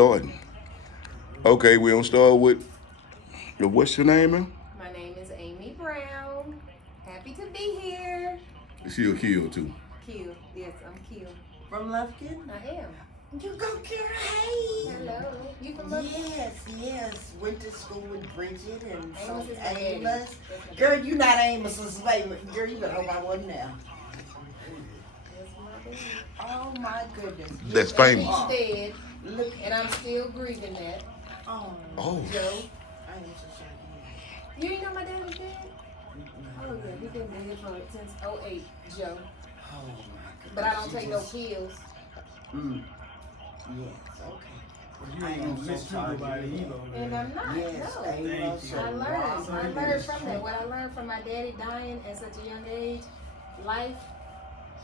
Starting. Okay, we gonna start with what's your name, man? My name is Amy Brown. Happy to be here. She'll kill too. Q. Yes, I'm Q. From Lufkin? I am. You go, Kara. Hey. Hello. You from Lubbock? Yes. Went to school with Bridget and Amos is my daddy. Amos. That's my Girl, daddy. you not Amos's favorite. Girl, you better hope I wasn't now. That's my daddy. Oh my goodness. That's And famous. he's dead, Look and I'm still grieving that. Oh. Oh, Joe. I am so sorry. You didn't know my dad was dead? Oh yeah, he's been dead since '08, Joe. Oh my goodness. But I don't You take no just- pills. Yes, okay. You I ain't am gonna so mistreat sorry nobody to hear either. that. And I'm not. Yes, No. Amos. Thank you. I learned from Yes. that. What I learned from my daddy dying at such a young age, life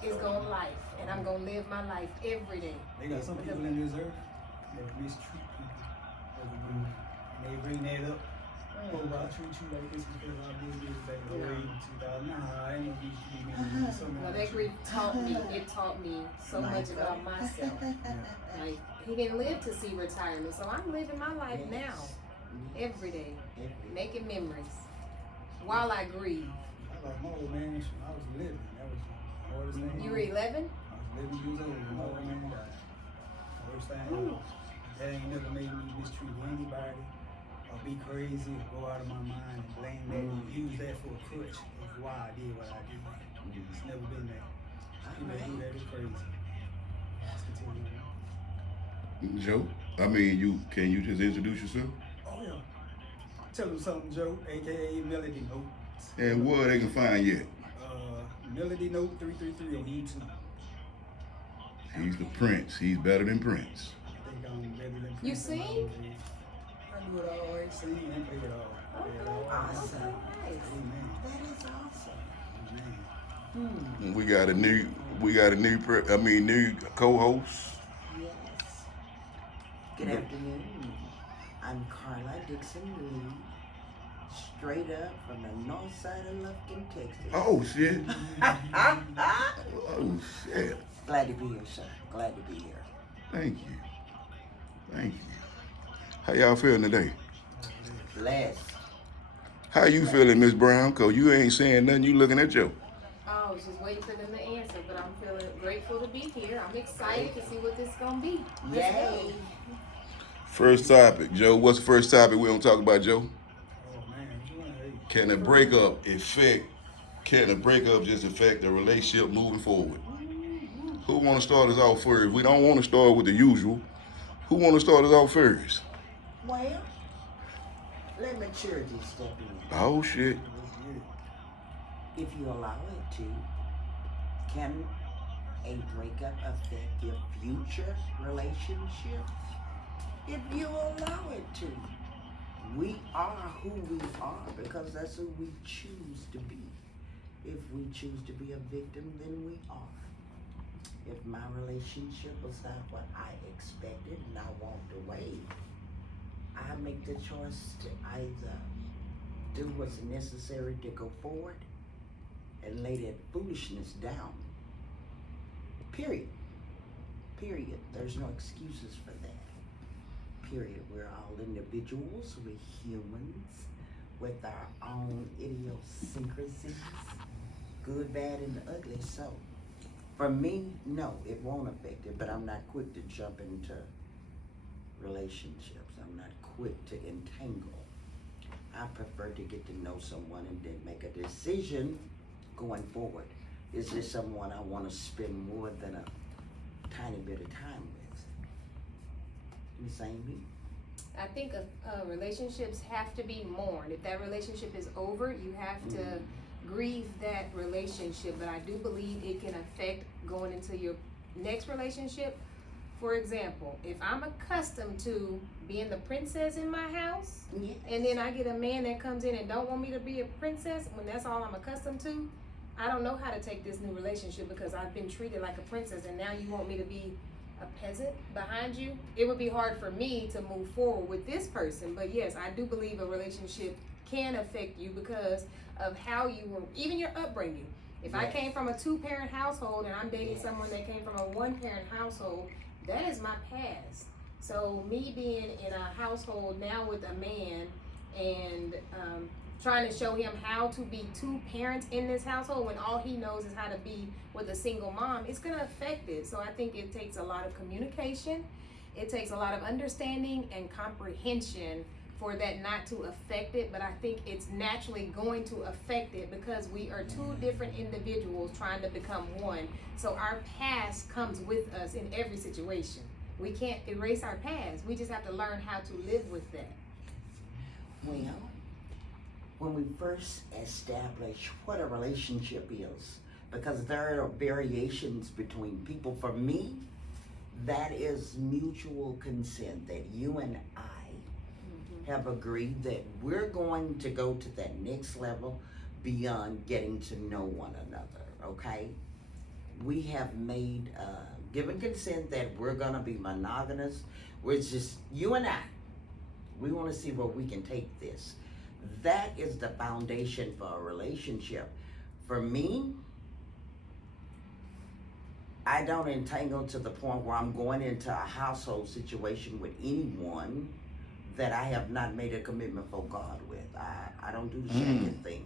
is gonna life, and I'm gonna live my life every day. They got some people in this earth that mistreat people. And they bring that up. Oh, I treat you like this because I did this back in the way in 2000. Nah, I ain't gonna be something. Well, that grief taught me. It taught me so My much God. about myself. Like he didn't live to see retirement, so I'm living my life now, every day, making memories while I grieve. I lost my old man when I was 11. That was the hardest thing. You were 11. I was 11 years old when my old man died. Worst thing ever. That ain't never made me mistreat anybody or be crazy or go out of my mind and blame that and use that for a crutch of why I did what I did. It's never been that. You may do that, it's crazy. Let's continue. Joe. I mean, can you just introduce yourself Oh yeah. Tell them something, Joe, aka Melody Note. and where they can find you? Melody Note 333 on YouTube. He's the Prince. He's better than Prince. I think I'm better than You Prince in my sing? own way. I do it all, I sing and play it all. Play it all. Awesome. Nice. Amen. That is awesome. Amen. We got a new co-host. Yes. Good afternoon. I'm Carla Dixon Lee, straight up from the north side of Lufkin, Texas. Oh shit. Oh shit. Glad to be here, sir. Glad to be here. Thank you. Thank you. How y'all feeling today? Blessed. How you feeling, Miss Brown? Cause you ain't saying nothing. You looking at Joe. I was just waiting for them to answer, but I'm feeling grateful to be here. I'm excited to see what this is gonna be. Let's go. Yay. First topic, Joe. What's the first topic we don't talk about, Joe? Oh man, you wanna hey. Can a breakup just affect the relationship moving forward? Who want to start us off first? We don't want to start with the usual. Who want to start us off first? Well, let maturity step in. Oh shit. If you allow it to, can a breakup affect your future relationships? If you allow it to. We are who we are because that's who we choose to be. If we choose to be a victim, then we are. If my relationship was not what I expected and I walked away, I make the choice to either do what's necessary to go forward and lay that foolishness down. Period. Period. There's no excuses for that. Period. We're all individuals. We're humans with our own idiosyncrasies, good, bad, and ugly. So, for me, no, it won't affect it, but I'm not quick to jump into relationships. I'm not quick to entangle. I prefer to get to know someone and then make a decision going forward. Is this someone I want to spend more than a tiny bit of time with? Miss Amy? I think relationships have to be mourned. If that relationship is over, you have to grieve that relationship. But I do believe it can affect going into your next relationship. For example, if I'm accustomed to being the princess in my house, Yes. and then I get a man that comes in and don't want me to be a princess when that's all I'm accustomed to, I don't know how to take this new relationship because I've been treated like a princess and now you want me to be a peasant behind you. It would be hard for me to move forward with this person. But yes, I do believe a relationship can affect you because of how you were, even your upbringing. If I Yes. came from a 2-parent household and I'm dating Yes. someone that came from a 1-parent household, that is my past. So me being in a household now with a man and trying to show him how to be two parents in this household when all he knows is how to be with a single mom, it's gonna affect it. So I think it takes a lot of communication. It takes a lot of understanding and comprehension for that not to affect it, but I think it's naturally going to affect it because we are two different individuals trying to become one. So our past comes with us in every situation. We can't erase our past. We just have to learn how to live with that. Well, when we first establish what a relationship is, because there are variations between people, for me, that is mutual consent that you and I have agreed that we're going to go to that next level beyond getting to know one another, okay? We have made, given consent that we're gonna be monogamous, which is you and I. We wanna see where we can take this. That is the foundation for a relationship. For me, I don't entangle to the point where I'm going into a household situation with anyone that I have not made a commitment for God with. I don't do the shaking thing,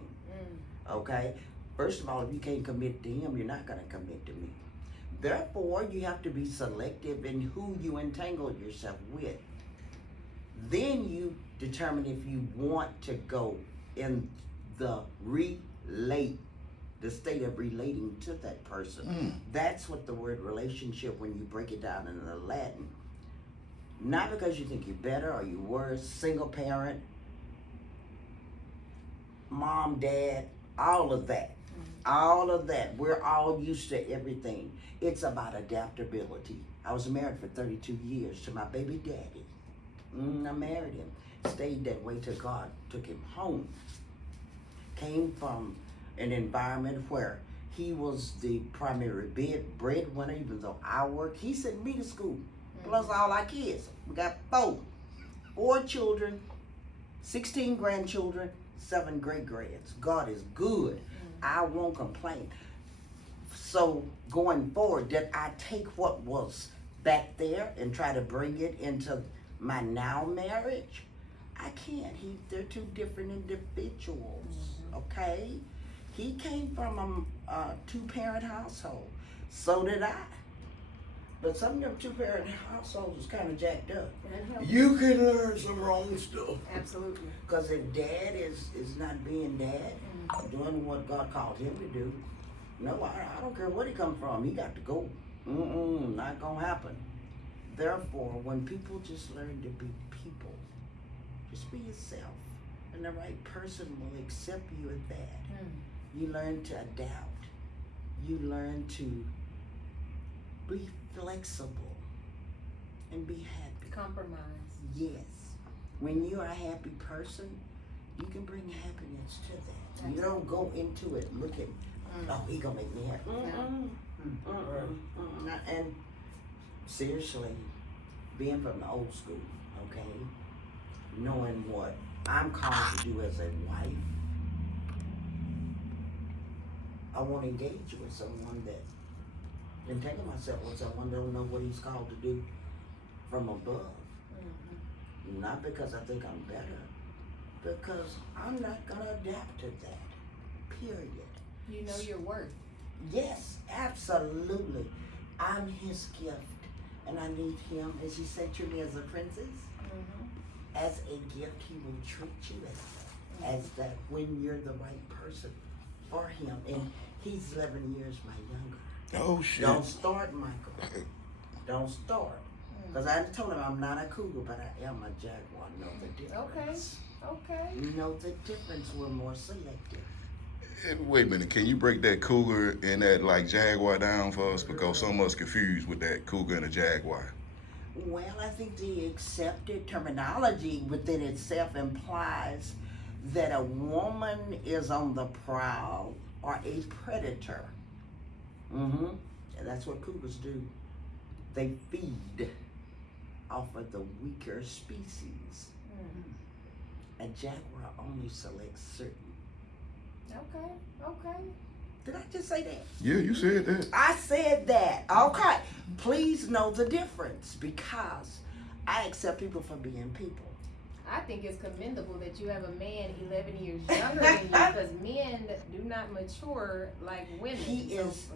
okay? First of all, if you can't commit to him, you're not gonna commit to me. Therefore, you have to be selective in who you entangle yourself with. Then you determine if you want to go in the state of relating to that person. That's what the word relationship, when you break it down in the Latin. Not because you think you're better or you're worse, single parent, mom, dad, all of that. All of that. We're all used to everything. It's about adaptability. I was married for 32 years to my baby daddy. I married him. Stayed that way till God took him home. Came from an environment where he was the primary breadwinner, even though I worked. He sent me to school, plus all our kids. We got four children, 16 grandchildren, 7 great-grands. God is good. I won't complain. So going forward, did I take what was back there and try to bring it into my now marriage? I can't. They're two different individuals, okay? He came from a two-parent household. So did I. But some of them two-parent households was kind of jacked up. You can learn some wrong stuff. Absolutely. Because if dad is not being dad, doing what God called him to do, no, I don't care where he come from. He got to go. Not gonna happen. Therefore, when people just learn to be people, just be yourself, and the right person will accept you at that. You learn to adapt. You learn to be flexible and be happy. Compromise. Yes. When you're a happy person, you can bring happiness to that. You don't go into it looking, oh, he gonna make me happy. And seriously, being from the old school, okay, knowing what I'm called to do as a wife, I want to engage with someone that entangle myself with someone that don't know what he's called to do from above. Not because I think I'm better, because I'm not gonna adapt to that, period. You know your worth. Yes, absolutely. I'm his gift, and I need him, as he said to me, as a princess. As a gift, he will treat you as that when you're the right person for him. And he's 11 years my younger. Oh, shit. Don't start, Michael. Don't start. Because I told him I'm not a cougar, but I am a jaguar. Know the difference. Okay. Know the difference. We're more selective. Wait a minute, can you break that cougar and that like jaguar down for us? Because some of us confused with that cougar and a jaguar. Well, I think the accepted terminology within itself implies that a woman is on the prowl or a predator. And that's what cougars do. They feed off of the weaker species. A jaguar only selects certain. Okay. Did I just say that? Yeah, you said that. I said that. Okay. Please know the difference, because I accept people for being people. I think it's commendable that you have a man 11 years younger than you, because men do not mature like women. He is.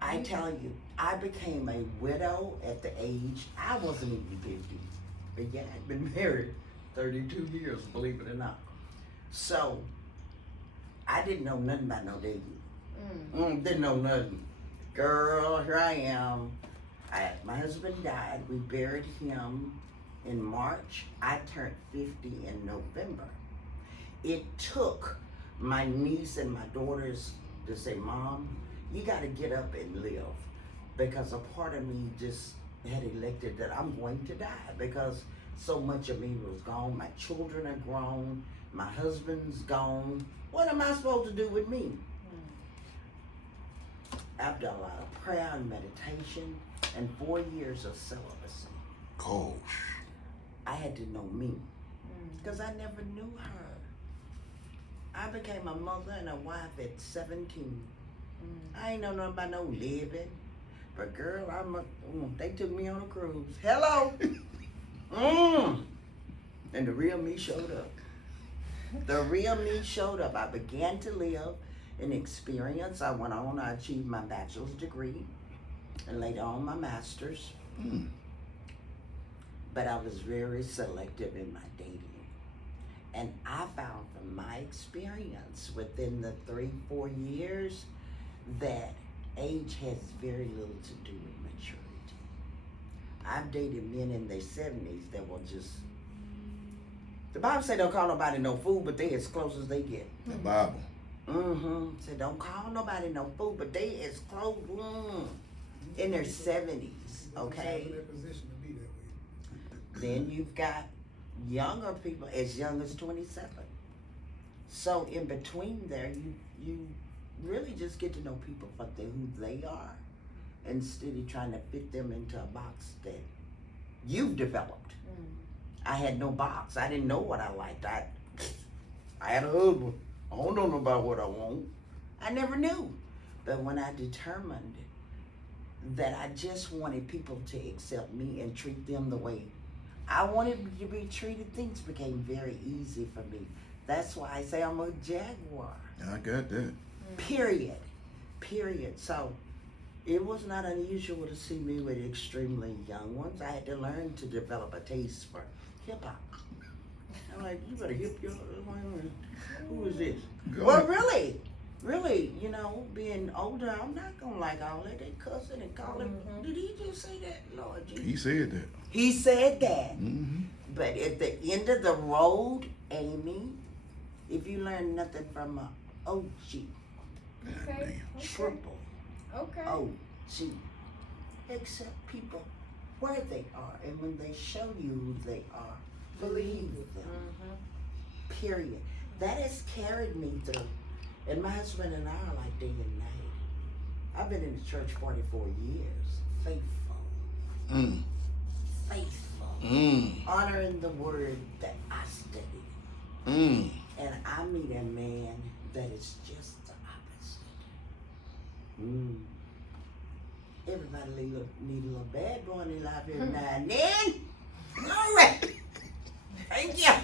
I tell you, I became a widow at the age, I wasn't even 50, but yet I'd been married 32 years, believe it or not. So, I didn't know nothing about no dating. Didn't know nothing. Girl, here I am. My husband died. We buried him in March. I turned 50 in November. It took my niece and my daughters to say, Mom, you got to get up and live, because a part of me just had elected that I'm going to die because so much of me was gone. My children are grown. My husband's gone. What am I supposed to do with me? After a lot of prayer and meditation and 4 years of celibacy, Gosh. I had to know me, because I never knew her. I became a mother and a wife at 17. I ain't know nothing about no living. But girl, they took me on a cruise. Hello. And the real me showed up. The real me showed up. I began to live an experience. I went on, I achieved my bachelor's degree and later on my master's. But I was very selective in my dating. And I found from my experience within the 3-4 years that age has very little to do with maturity. I've dated men in their 70s that will just, the Bible say don't call nobody no fool, but they as close as they get. The Bible. Say don't call nobody no fool, but they as close in their 70s, okay? In that position to be that way. Then you've got younger people as young as 27. So in between there, you really just get to know people for who they are, instead of trying to fit them into a box that you've developed. I had no box. I didn't know what I liked. I had a husband. I don't know about what I want. I never knew. But when I determined that I just wanted people to accept me and treat them the way I wanted to be treated, things became very easy for me. That's why I say I'm a jaguar. I got that. Period. So it was not unusual to see me with extremely young ones. I had to learn to develop a taste for hip hop. I'm like, you better hip your, who is this? Well, really, you know, being older, I'm not gonna like all that. They cussing and calling. Did he just say that? Lord Jesus. He said that. He said that. But at the end of the road, Amy, if you learn nothing from an OG, Okay. triple Okay. OG, accept people where they are, and when they show you who they are, believe them. Period. That has carried me through. And my husband and I are like day and night. I've been in the church 44 years. Faithful. Faithful. Honoring the word that I studied. And I meet a man that is just the opposite. Everybody need a little bad boy in their life every now and then. Glory. Thank you.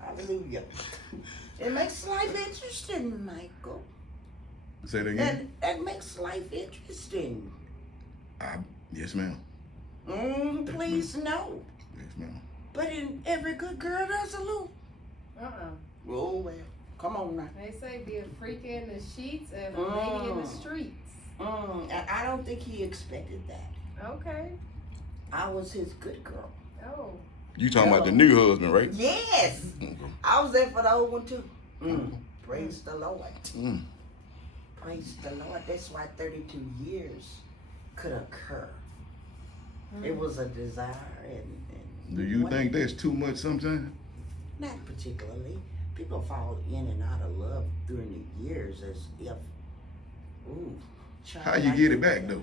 Hallelujah. It makes life interesting, Michael. Say it again. That makes life interesting. Yes, ma'am. Please no. Yes, ma'am. But in every good girl, there's a little. Oh, well. Come on now. They say be a freak in the sheets and a lady in the streets. And I don't think he expected that. Okay. I was his good girl. Oh. You talking about the new husband, right? Yes. I was there for the old one too. Praise the Lord. Praise the Lord. That's why 32 years could occur. It was a desire and Do you think that's too much sometimes? Not particularly. People fall in and out of love during the years as if, How you get it back though?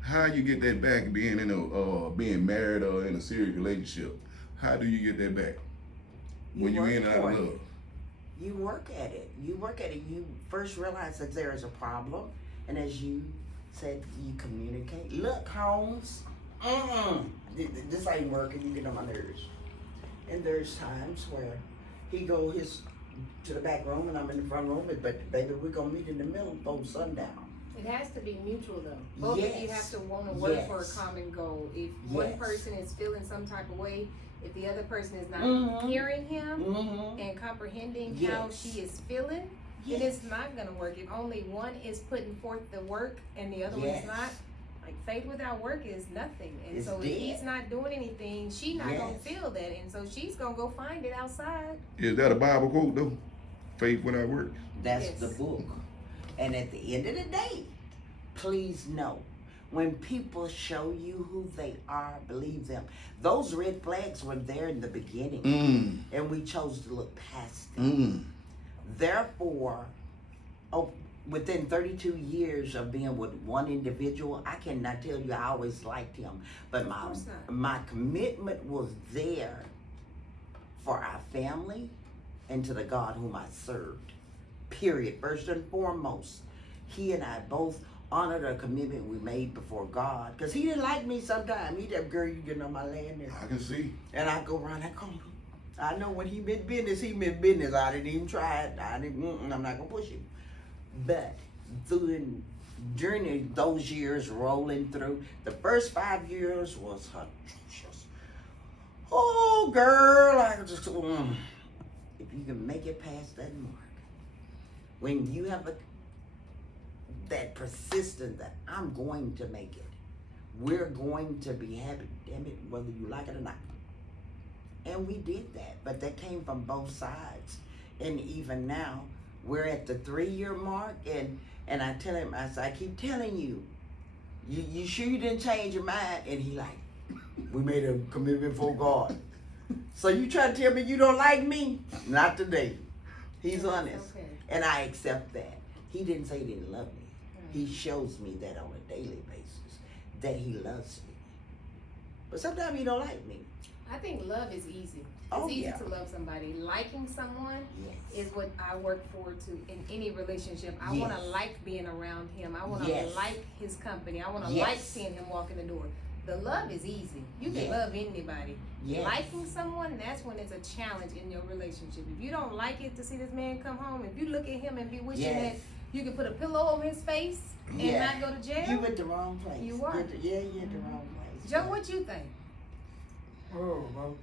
How you get that back being in a being married or in a serious relationship? How do you get that back when you in and out of love? You work at it. You first realize that there is a problem, and as you said, you communicate. Look, Holmes, This ain't working. You get on my nerves. And there's times where he go to the back room and I'm in the front room, but baby, we're gonna meet in the middle before sundown. It has to be mutual though. Both of you have to want to work for a common goal. If one person is feeling some type of way, if the other person is not hearing him and comprehending how she is feeling, then it's not gonna work. If only one is putting forth the work and the other one is not, like faith without work is nothing. And It's so dead. if he's not doing anything, she's not gonna feel that, and so she's gonna go find it outside. Is that a Bible quote though? Faith without works. That's Yes. the book. And at the end of the day, please know, when people show you who they are, believe them. Those red flags were there in the beginning, and we chose to look past them. Therefore, within 32 years of being with one individual, I cannot tell you I always liked him, but my commitment was there for our family and to the God whom I served. Period. First and foremost, he and I both honored a commitment we made before God, because he didn't like me sometimes. He that girl, you getting on my land there. I can see. And I go around that corner. I know when he meant business, he meant business. I didn't even try it. I'm not gonna push him. But during those years rolling through, the first 5 years was atrocious. Oh, girl, I just if you can make it past that mark, when you have that persistence that I'm going to make it, we're going to be happy, damn it, whether you like it or not. And we did that, but that came from both sides. And even now, we're at the 3-year mark, and I tell him, I keep telling you, you sure you didn't change your mind? And he like, we made a commitment for God. So you try to tell me you don't like me? Not today. He's honest. Okay. And I accept that. He didn't say he didn't love me. He shows me that on a daily basis, that he loves me. But sometimes he don't like me. I think love is easy. Oh, It's easy yeah. to love somebody. Liking someone Yes. is what I work forward to in any relationship. I Yes. want to like being around him. I want to Yes. like his company. I want to Yes. like seeing him walk in the door. The love is easy. You can Yes. love anybody. Yes. Liking someone, that's when it's a challenge in your relationship. If you don't like it to see this man come home, if you look at him and be wishing Yes. that you could put a pillow over his face and Yeah. not go to jail. You at the wrong place. You are. You're at the wrong place. Joe, what you think? Oh, about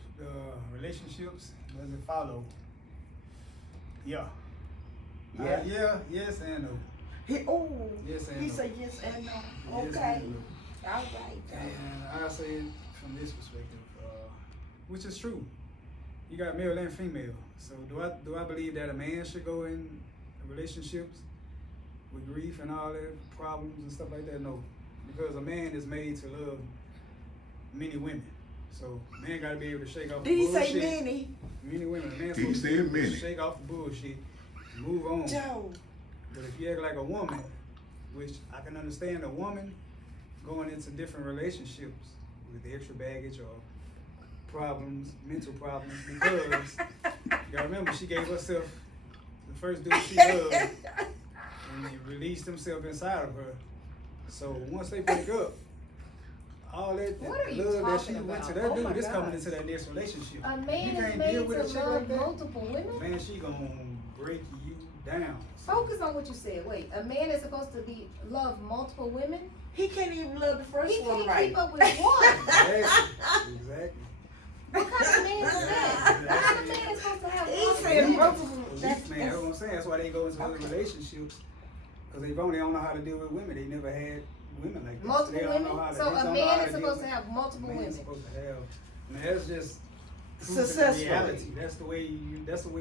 relationships, does it follow? Yeah. Yeah. Yes and no. Yes and He no. said yes and no. Yes Okay. and no. All right. And I say it from this perspective, which is true. You got male and female. So do I believe that a man should go in relationships with grief and all that problems and stuff like that? No, because a man is made to love many women. So man got to be able to shake off. Did the he bullshit. say many? Many women. A man's He supposed to be said able to many. shake off the bullshit, and move on. Joe. But if you act like a woman, which I can understand a woman going into different relationships with extra baggage or problems, mental problems, because y'all remember she gave herself the first dude she loved and he released himself inside of her. So once they break up, all that What are you love that she talking went to about? that Oh dude my is coming God. into that next relationship. A You man is can't made deal with to a chick love like that. multiple women? Man, she gonna break you down. Focus on what you said. Wait, a man is supposed to love multiple women? He can't even love the first He one can't right. keep up with one. Exactly. What kind of man is that? What kind of man is supposed to have He multiple said women? multiple. That's what I'm saying. That's why they go into other relationships. Because they don't know how to deal with women. They never had women like that. Multiple they don't know women? how to, So they a don't know man how is to deal supposed to with- have multiple a man's women. supposed to have. I mean, that's just proof of Successful. reality. That's the way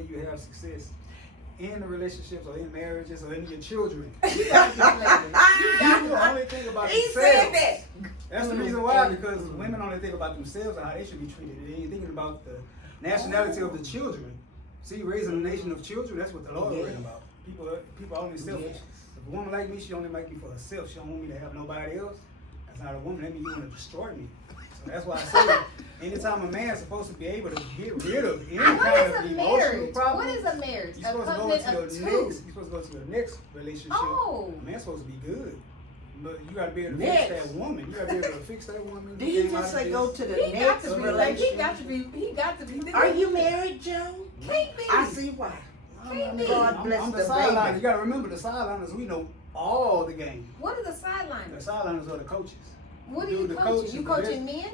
you have success in the relationships or in marriages or in your children. You gotta get later. People only think about He themselves. said that. That's the reason why, because women only think about themselves and how they should be treated. They ain't thinking about the nationality of the children. See, raising a nation of children, that's what the Lord Yeah. read about. People are only selfish. Yes. If a woman like me, she only like me for herself. She don't want me to have nobody else. That's not a woman. That means you want to destroy me. So that's why I say, anytime a man's supposed to be able to get rid of any What kind is of a emotional marriage? problem, What is a marriage? you're A supposed to go covenant to of the two. next. You're supposed to go to the next relationship. Oh. A man's supposed to be good. A But you gotta be able to Next. fix that woman. You gotta be able to fix that woman. Did you Get out just of say this. go to the He got next to be like, relationship? he got to be. Are you married, Joe? Can't be. I see why. God bless I'm the the sideline. baby. You gotta remember the sideliners. We know all the game. What are the The sideliners? sideliners are the coaches. What are you the coaching? coaches, You but coaching men?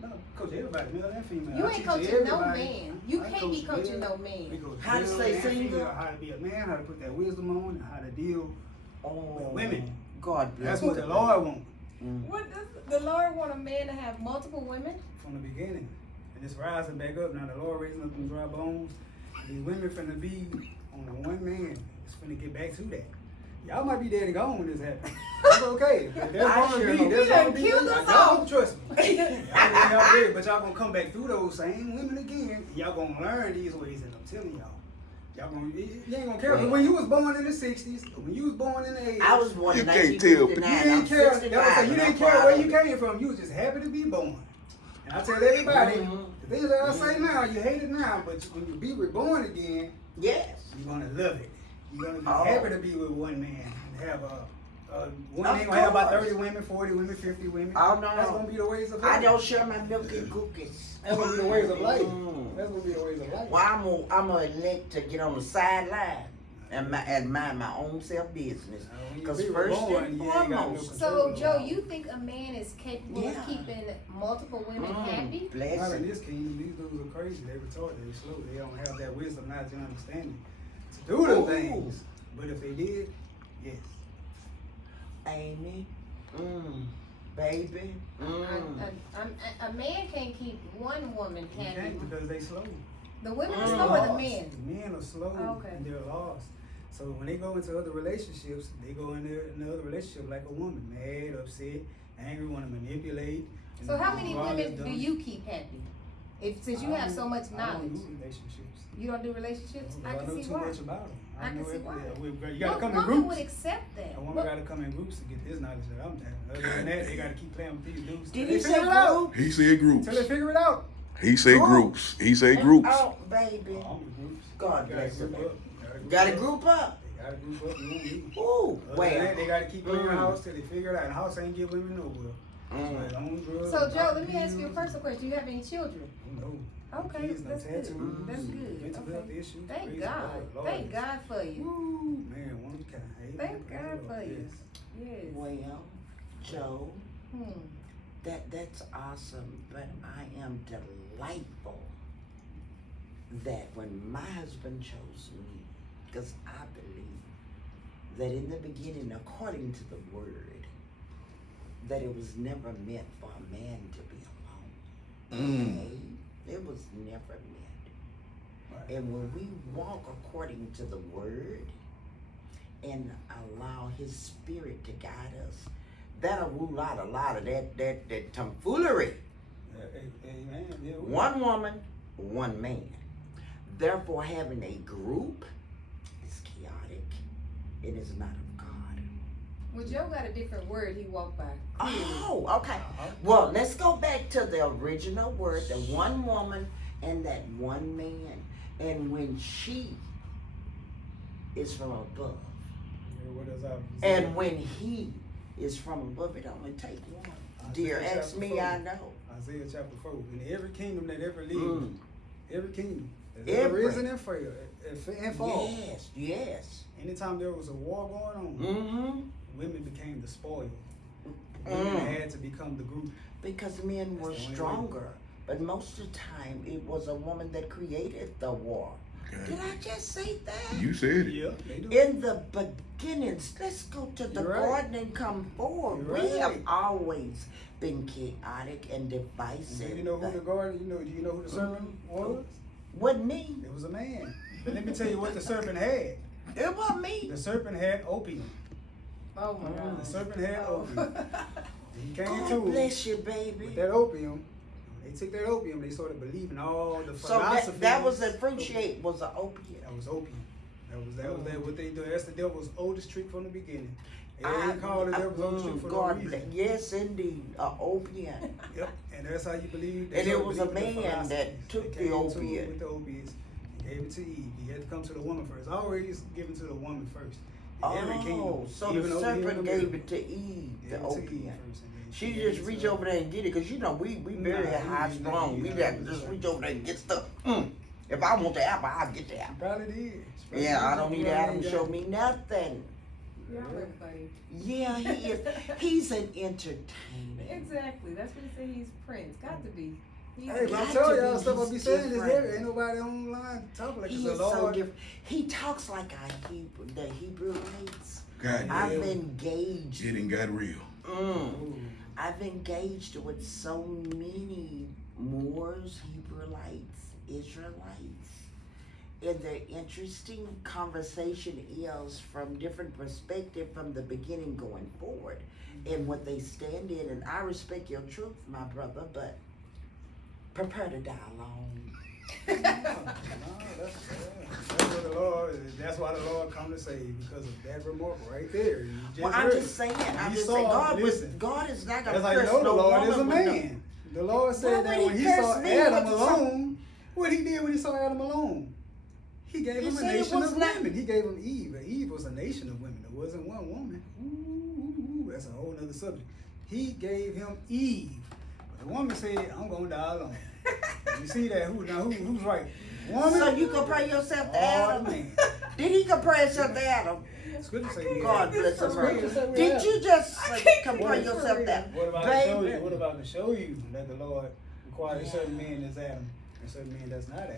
No, coach everybody, male and female. You I ain't teach coaching no everybody. man. You I can't be coach coaching male. no We man. coach How to male stay and single? female, how to be a man, how to put that wisdom on, and how to deal. Oh, Women. God bless That's what the Lord wants What does the Lord want a man to have multiple women? from the beginning. And it's rising back up. Now the Lord raising up them dry bones. These women finna be on the one man. It's finna get back to that. Y'all might be dead and gone when this happens. That's okay. But there's I gonna sure be, hope there's so. gonna be. Killed us Y'all all. don't trust me. Y'all dead, but y'all gonna come back through those same women again. Y'all gonna learn these ways, and I'm telling y'all. Y'all gonna, you ain't gonna care. But when you was born in the 60s, when you was born in the 80s, I was born in You can't tell, but 1959. you I'm didn't care. 65. That's what I'm saying. You and didn't I'm care proud where of you it. came from. You was just happy to be born. And I tell everybody, Mhm. the things that I say now, you hate it now, but when you be reborn again, Yes. you're gonna love it. You're gonna be Oh. happy to be with one man and have one Of man gonna have about course. 30 women, 40 women, 50 women. Oh, no. That's gonna be the ways of I life. don't share my milk and cookies. That's gonna be the ways of life. Mm. That's gonna be the ways of life. Well, I'm gonna elect to get on the sideline and mind my own self business. When you Because be first reborn, and you ain't got no foremost, control So, over Joe, it. you think a man is capable Yeah. of keeping multiple women happy? Not bless in it. this kingdom, these dudes are crazy. They retarded. They slow. They don't have that wisdom, knowledge, and understanding to do them Ooh. things. But if they did, yes. Amy, baby, A man can't keep one woman You happy. can't because they slow. The women are Mm. slower than Lost. men. The men are slow Oh, okay. and they're lost. So when they go into other relationships, they go in another relationship like a woman, mad, upset, angry, want to manipulate. and So how many do all women this do dumb you keep happy? Since you have so much I don't knowledge, do relationships. you don't do relationships. I I can know see too why. much about them. I can know see every- why. You gotta What come in woman groups. would accept that? A woman What- gotta come in groups to get this knowledge that I'm having. Other than that, they gotta keep playing with these dudes. Did till he they say figure it out. group? He said groups. Till they figure it out. He said groups. He said groups. Oh, baby. All the groups. God You bless gotta them. group up. Gotta group up. They gotta group up. You won't meet. Ooh, Other than well. that, they gotta keep in your Mm. house till they figure it out. And the house ain't give women no will. Mm. So, Joe, let me ask you a personal question. Do you have any children? No. Okay, Kids, no that's good. tattoos, That's good. mental health Okay. issues. Thank praise God. the Lord. Thank God for you. Woo, man, one of a kind. Amen. Thank Praise God the for Lord. you. Yes. Yes. Well, Joe, Hmm. that's awesome, but I am delightful that when my husband chose me, because I believe that in the beginning, according to the word, that it was never meant for a man to be alone. Okay? It was never meant. Right. And when we walk according to the word and allow his spirit to guide us, that'll rule out a lot of that tomfoolery. Amen. Yeah, we- One woman, one man. Therefore, having a group is chaotic. It is not of God. Well, Joe got a different word he walked by. Oh, okay. Uh-huh. Well, let's go back to the original word, the one woman and that one man. And when she is from above, Yeah, what does our- and when he is from above, it only take one. Dear, Isaiah ask chapter me, 4. I know. Isaiah chapter 4. In every kingdom that ever lived, Mm. every kingdom that Every. ever risen and fell and fall. Yes, yes. Anytime there was a war going on, Mm-hmm. women became the spoil. Women had to become the group. Because men were That's the only way. stronger. But most of the time, it was a woman that created the war. Okay. Did I just say that? You said it. Yeah, they do. In the beginnings, let's go to the You're right. garden and come forward. You're We have right. always been chaotic and Do divisive. you know who the garden? Do you know who the serpent was? Wasn't me. It was a man. But let me tell you what the serpent had. It wasn't me. The serpent had opium. Oh my Mm. God. The serpent had opium. He came God to him bless you, baby. with that opium. They took that opium. They started believing all the So philosophies. that was the fruitiate was an opiate. That was opium. That was what they do. That's the devil's oldest trick from the beginning. They I- call the devil's oldest trick for God no bless. reason. Yes, indeed, an opiate. Yep, and that's how you believe. And they it started was a believing the man philosophies. that took They the came to him opiate. with the opiates and gave it to Eve. He had to come to the woman first. Always given to the woman first. every kingdom. Oh, so even the over here in serpent America. gave it to Eve, Yeah, the to Eve opium. first, and then She gave just it reach to over there and get it, cause you know we very Nah, high we strong. We yeah, just yeah. reach over there and get stuff. If I want the apple, I'll get the She apple. probably did. She probably Yeah, I did. don't need She Adam to probably show got- me nothing. Y'all are funny. Yeah, he is. He's an entertainer. Exactly. That's what he said. He's Prince. Got to be. He's Hey, but got I'm to telling be. y'all, stuff I He's be saying is different. heavy. Ain't nobody online talking like He it's is the Lord. so different. He talks like the Hebrew lights. God I've damn. engaged. It done got real. Ooh. I've engaged with so many Moors, Hebrewites, Israelites. And the interesting conversation is from different perspective from the beginning going forward and what they stand in. And I respect your truth, my brother, but prepare to die alone. No, that's what the Lord. That's why the Lord come to save, because of that remark right there. You just Well, I'm heard just it. saying, I'm You just saw saying, it. God Listen. God is not gonna That's how you curse know the no Lord woman is a with no- man. The Lord said Why that would when he he saw curse me? Adam What's alone, what he did when he saw Adam alone, he gave He him a said it nation was of not- women. He gave him Eve. And Eve was a nation of women. It wasn't one woman. Ooh, that's a whole nother subject. He gave him Eve. But the woman said, I'm going to die alone. You see that? Who's right? Woman? So you compare yourself to Oh, Adam? man. Did he compare himself to Adam? Scripture say we God have- bless Scripture say America. we Did have. you just compare What- yourself to that? What about to show Baby. you? What about to show you that the Lord required certain men as Adam and certain men that's not Adam?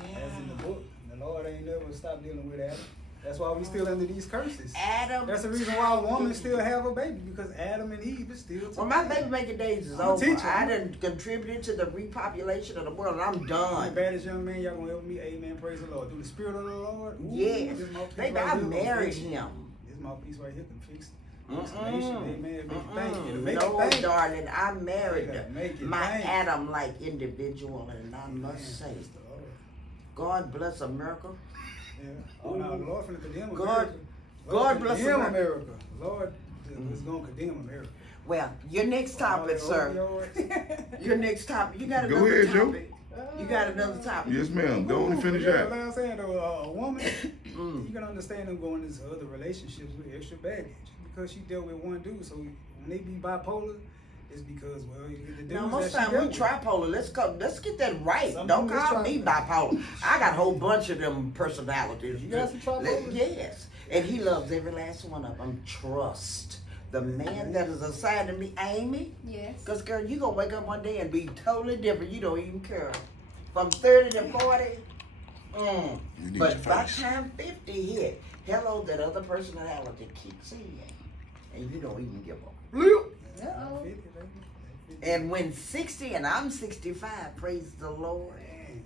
As in the book, the Lord ain't never stopped dealing with Adam. That's why we still under these curses. Adam. That's the reason why women still have a baby, because Adam and Eve is still together. Well, my baby making days is I'm a over. teacher. I done contributed to the repopulation of the world, and I'm The done. baddest young man, y'all gonna help me. Amen. Praise the Lord. Through the Spirit of the Lord. Ooh, Yes. this mouthpiece Baby, right I here gonna married fix it. him. This mouthpiece right here can fix the nation. Amen. Make it thank you. Make No, it thank you. darling, I married Yeah, make it my thank you. Adam-like individual, and I must say, Praise the Lord. God bless America. Yeah. Oh, no, the Lord finna condemn God- America. God finna bless condemn America. America. Lord is gonna condemn America. Well, your next topic, sir. Your next topic. You got Go another ahead, Joe. topic. You got another topic. Yes, ma'am. Go on and finish yeah, out. Like I'm saying, though, a woman, Mm. you can understand them going into other relationships with extra baggage because she dealt with one dude. So when they be bipolar, it's because well, the dudes Now, most that time she we dealt with. tripolar. Let's get that right. Some Don't people is call me tripolar. bipolar. I got a whole bunch of them personalities. You got some tripolar? Yes, and he loves every last one of them. Trust the man that is assigned to me, Amy. Yes. Cause girl, you gonna wake up one day and be totally different. You don't even care. From 30 to 40. You need But your by face. time 50 hit, hello, that other personality kicks in, and you don't even give a bloop. Uh-oh. 50, baby. 50. And when 60 and I'm 65, praise the Lord. Man,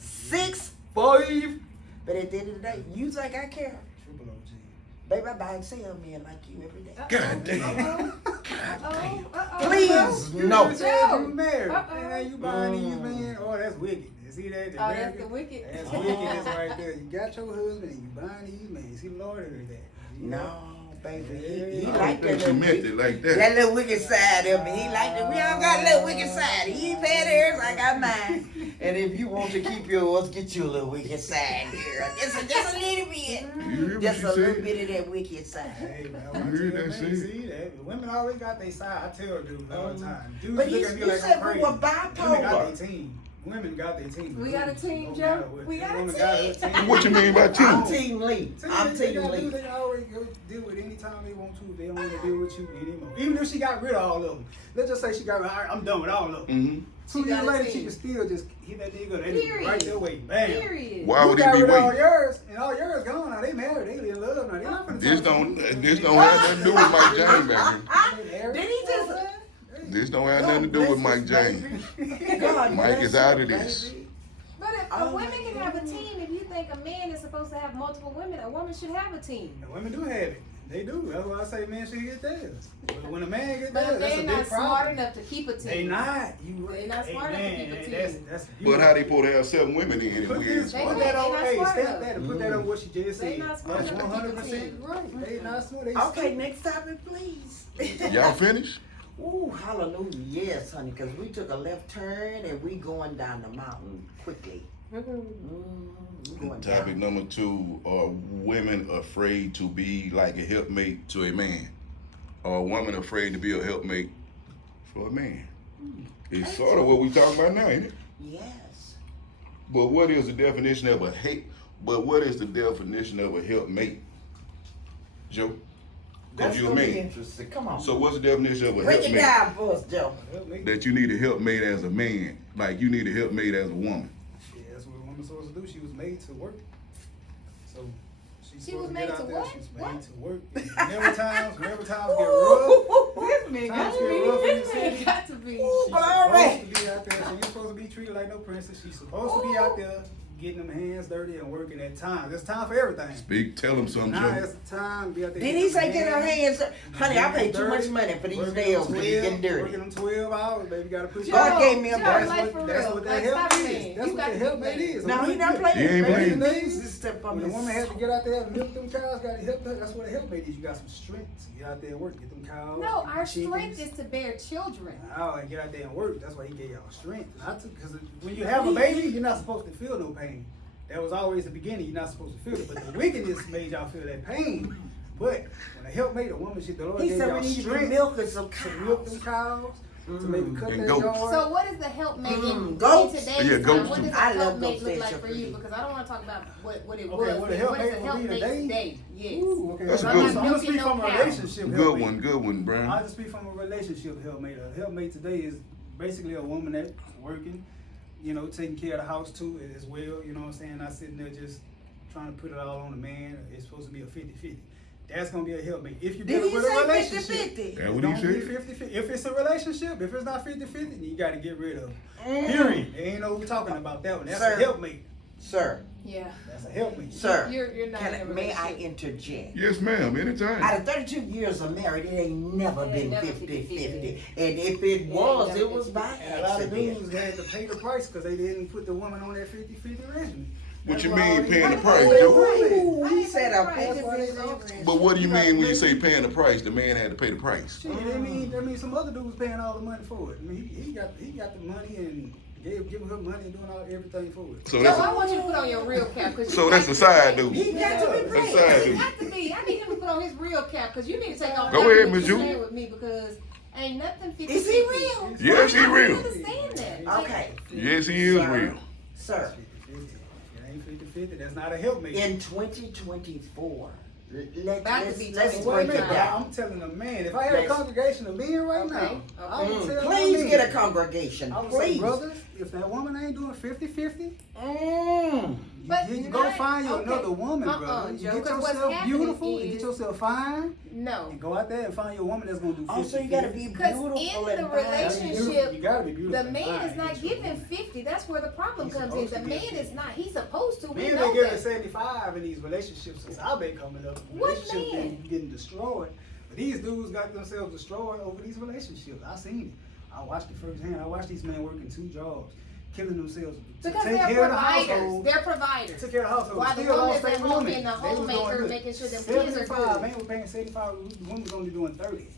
6'5". But at the end of the day, you think I care? triple OG. Baby, I buy and sell men like you every day. God damn. Uh-oh. Please, You no. just said you married. Uh-oh. And now you buying these, man. Oh, that's wicked. You see that? Oh, that's the wicked. That's wickedness right there. You got your husband and you buying these, man. You see, the Lord heard that. No, baby, he I like don't think that she little meant wicked, it like that that. little wicked side of me. He like that. We all got a little wicked side. He ain't had hers, I got mine. And if you want to keep yours, get you a little wicked side here. Just a little bit. You hear what Just she a little said? bit of that wicked side. Hey, man, You I heard tell that man, shit? see that women always got their side. I tell dudes all the time. Dudes But look you at me you like said I'm we crazy. were Women got bipolar. their team. Women got their team. We got a team, No Joe. matter what. We got a Women team. her team. What you mean by I'm team? Team Lee. See, I'm they Team got Lee. dudes they can always go deal with anytime they want to. They don't want to deal with you anymore. Even if she got rid of all of them. Let's just say she got rid of I'm done with all of them. Mm-hmm. 2 She years got a later, team. she can still just hit that nigga. That nigga Period. right there waiting. Bam. Period. Why You would he got be rid of all waiting? yours, and all yours gone. Now they married. They in love. Now they not finna This talk to don't you. this don't have nothing to do with Mike James, baby. They married. Did he just? This don't have nothing to do with Mike James. God Mike bless is you, out of this. baby. But if Oh, a woman my can have a God. team, if you think a man is supposed to have multiple women, a woman should have a team. And women do have it. They do. That's why I say men should get theirs. But when a man get But theirs, if that's a they're big not problem. smart enough to keep a team. They not. You. They not smart enough to keep a team. That's. But how they supposed to have 7 women in it? Put this, They put ain't- that they on, not hey, smart stamp enough. that and put that on what she just They said. not smart That's enough to keep a 100% team. right. They not smart. They Okay, stupid. next topic, please. Y'all finished? Ooh, hallelujah, yes, honey, because we took a left turn and we going down the mountain quickly. Going Topic down. number 2: Are women afraid to be like a helpmate to a man? Are women afraid to be a helpmate for a man? It's sort of what we talking about now, ain't it? Yes. But what is the definition of a what is the definition of a helpmate, Joe? Because That's you're a gonna be man. interesting. Come on. So what's the definition of a Break it helpmate? down for us, Joe. Help me. That you need a helpmate as a man, like you need a helpmate as a woman. Yeah, that's what a woman's supposed to do. She was made to work. So she's She supposed was to get made out to there. what? She's What? made to work. Whenever times get rough, This man got Times to get be. rough in the This city. man got to be. Ooh, She's glory. supposed to be out there. She ain't supposed to be treated like no princess. She's supposed to be out there getting them hands dirty and working at times. There's time for everything. Tell them something, Now Joe. it's the time to be out there. Did getting he them say get her hands? Honey, I paid too much dirty, money for these working nails them to be getting 12 dirty. Working them 12 hours, baby. Gotta put God gave me a Joe, breast. like for That's real. what Like, that stop help playing. is. That's You what got the to be help playing. is. No, he not playing. He ain't Back playing. in the days, this step on When the this. woman had to get out there and milk them cows, gotta help her. That's what a helpmate is. You got some strength to get out there and work, get them cows. No, get our the chickens. strength is to bear children. Oh, and get out there and work. That's why he gave y'all strength. And I took because when you have a baby, you're not supposed to feel no pain. That was always the beginning. You're not supposed to feel it, but the wickedness made y'all feel that pain. But when a helpmate, a woman, the Lord He gave said y'all we need to strength milk some to milk them cows. cows, to maybe cut And that goats. yard. So what is the helpmate in Goats. today's Yeah, time? goats What too. does a I love helpmate goats, look they like so for you? pretty. Because I don't want to talk about what it Okay, was. what a What is helpmate a would be helpmate today? today? Yes. Ooh, okay. That's So good. I'm gonna speak from a Milking no relationship Good helpmate. one, good one, Brian. I'll just speak from a relationship helpmate. A helpmate today is basically a woman that's working, taking care of the house too as well. You know what I'm saying? Not sitting there just trying to put it all on the man. It's supposed to be a 50-50. That's gonna be a helpmate. If you Did deal he with a say relationship. 50-50? That what Don't he be said? 50-50. If it's a relationship, if it's not 50-50, then you gotta get rid of it. Mm. Period. There ain't no talking about that one. That's Sir. a helpmate. Sir, Yeah. That's a helpmate. sir, You're not in a may I relationship. interject? Yes, ma'am. Anytime. Out of 32 years of marriage, it ain't never It been ain't never 50-50. And if it was, never it was been by And a lot of accident. dudes had to pay the price because they didn't put the woman on that 50-50 regimen. What That's you why mean all these paying the women- price, Ooh, Joe? he said a That's why they 50-50. But what do you mean when you say paying the price? The man had to pay the price. Shit, that means some other dudes paying all the money for it. I mean, he got the money and giving her money and doing everything for it. So Joe, that's I want you to put on your real cap. so that's the side He dude. got to be That's paid. side He dude. got to be. I need him to put on his real cap because you need to take off. Go that ahead, what Miss you're Judy. saying with me because ain't nothing 50. Is he real? Yes, he I real. understand that. Okay, Yes, he is real. sir, 50-50. If it ain't 50-50, that's not a helpmate. in 2024, About to be let's 2025. Wait a break minute, it bro. down. I'm telling a man, if I had a Let's- congregation of men right Okay, now, I okay. would tell Please my get a men, congregation, I would say, please. brothers, if that woman ain't doing 50-50, But you go not- find you okay. another woman, Uh-uh, brother. You Joe, get 'cause what's yourself happening beautiful and get is- yourself fine, No. and go out there and find you a woman that's gonna do 50-50. Also, you gotta be Because beautiful in the and fine. relationship, You gotta be beautiful. The and man fine. is not Get your giving woman. 50. That's where the problem He's comes in. supposed The to man give is 50. not. He's supposed to. We Men know they giving that. 75 in these relationships since I've been coming up. What Relationships man? been getting destroyed. But these dudes got themselves destroyed over these relationships. I seen it. I watched it firsthand. I watched these men working 2 jobs, killing themselves to Because take they're care of the providers. household. They're providers. Took care of the household. While the Still woman lost is their at home woman. being the They was doing homemaker, good. making sure them kids are 75. good. Man was paying 75. The woman's only doing 30.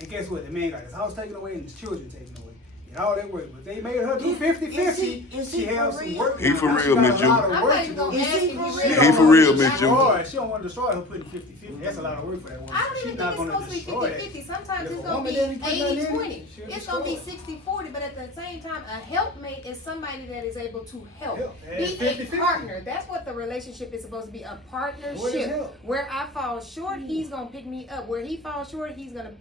And guess what? The man got his house taken away and his children taken away. And all that work. But they made her do 50-50. Is She he has for some real? work. He for now. real, She got Miss a lot of Judy. I'm work not to even do. gonna Is ask he if for he real? really He for real, Miss Judy. Destroy. She don't want to destroy her putting 50-50. That's a lot of work for that woman. I don't She's even not think it's gonna supposed to be destroy that. 50-50. Sometimes If it's a going to woman be didn't put nothing in it, 80-20. she'll It's going to be destroy it. 60-40. But at the same time, a helpmate is somebody that is able to help. Help. And Be a 50-50. partner. That's what the relationship is supposed to be, a What is partnership. help? Where I fall short, he's going to pick me up. Where he falls short,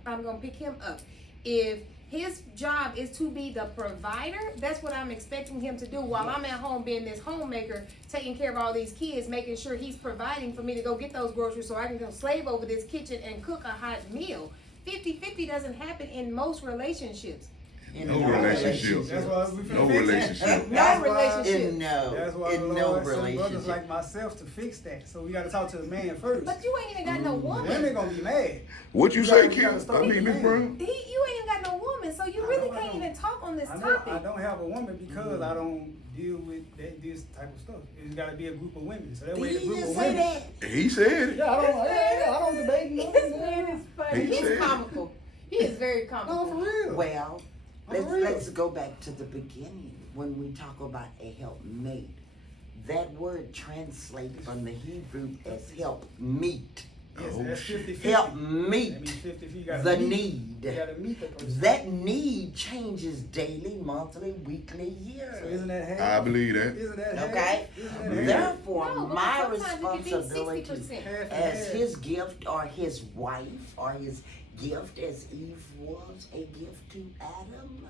I'm going to pick him up. If his job is to be the provider, that's what I'm expecting him to do while I'm at home being this homemaker, taking care of all these kids, making sure he's providing for me to go get those groceries so I can go slave over this kitchen and cook a hot meal. 50-50 doesn't happen in most relationships. In No no relationship. That's why we No finna fix it. relationship. No That's why- relationship. In no, That's why the in no Lord sent brothers relationship. like myself to fix that. So we got to talk to the man first. But you ain't even got no Women woman. gonna be mad. What you You say, gotta- you gotta Kim? start I mean, with Miss the Brown? man. You ain't even got no woman, so you I really know, I can't know. even talk on this I topic. don't have a woman because I don't deal with this type of stuff. It's got to be a group of women. So that Did way the he group just of say women. that? He said it. Yeah, I don't debate This man nothing. is funny. He said- He's comical. He is very No, comical. for real. Well, For real. let's go back to the beginning when we talk about a helpmate. that word translates from the Hebrew as help meet. Yes, Oh, that's shit. 50-50. Help That means meet 50-50. You gotta the meet. need. You gotta meet the person. That need changes daily, monthly, weekly, So yearly. isn't that half? I believe that. Isn't that half? Okay? Isn't I that believe half? that. Therefore, No, because my sometimes it could be responsibility 60%. Half and as half. his gift or his wife or his gift as Eve was a gift to Adam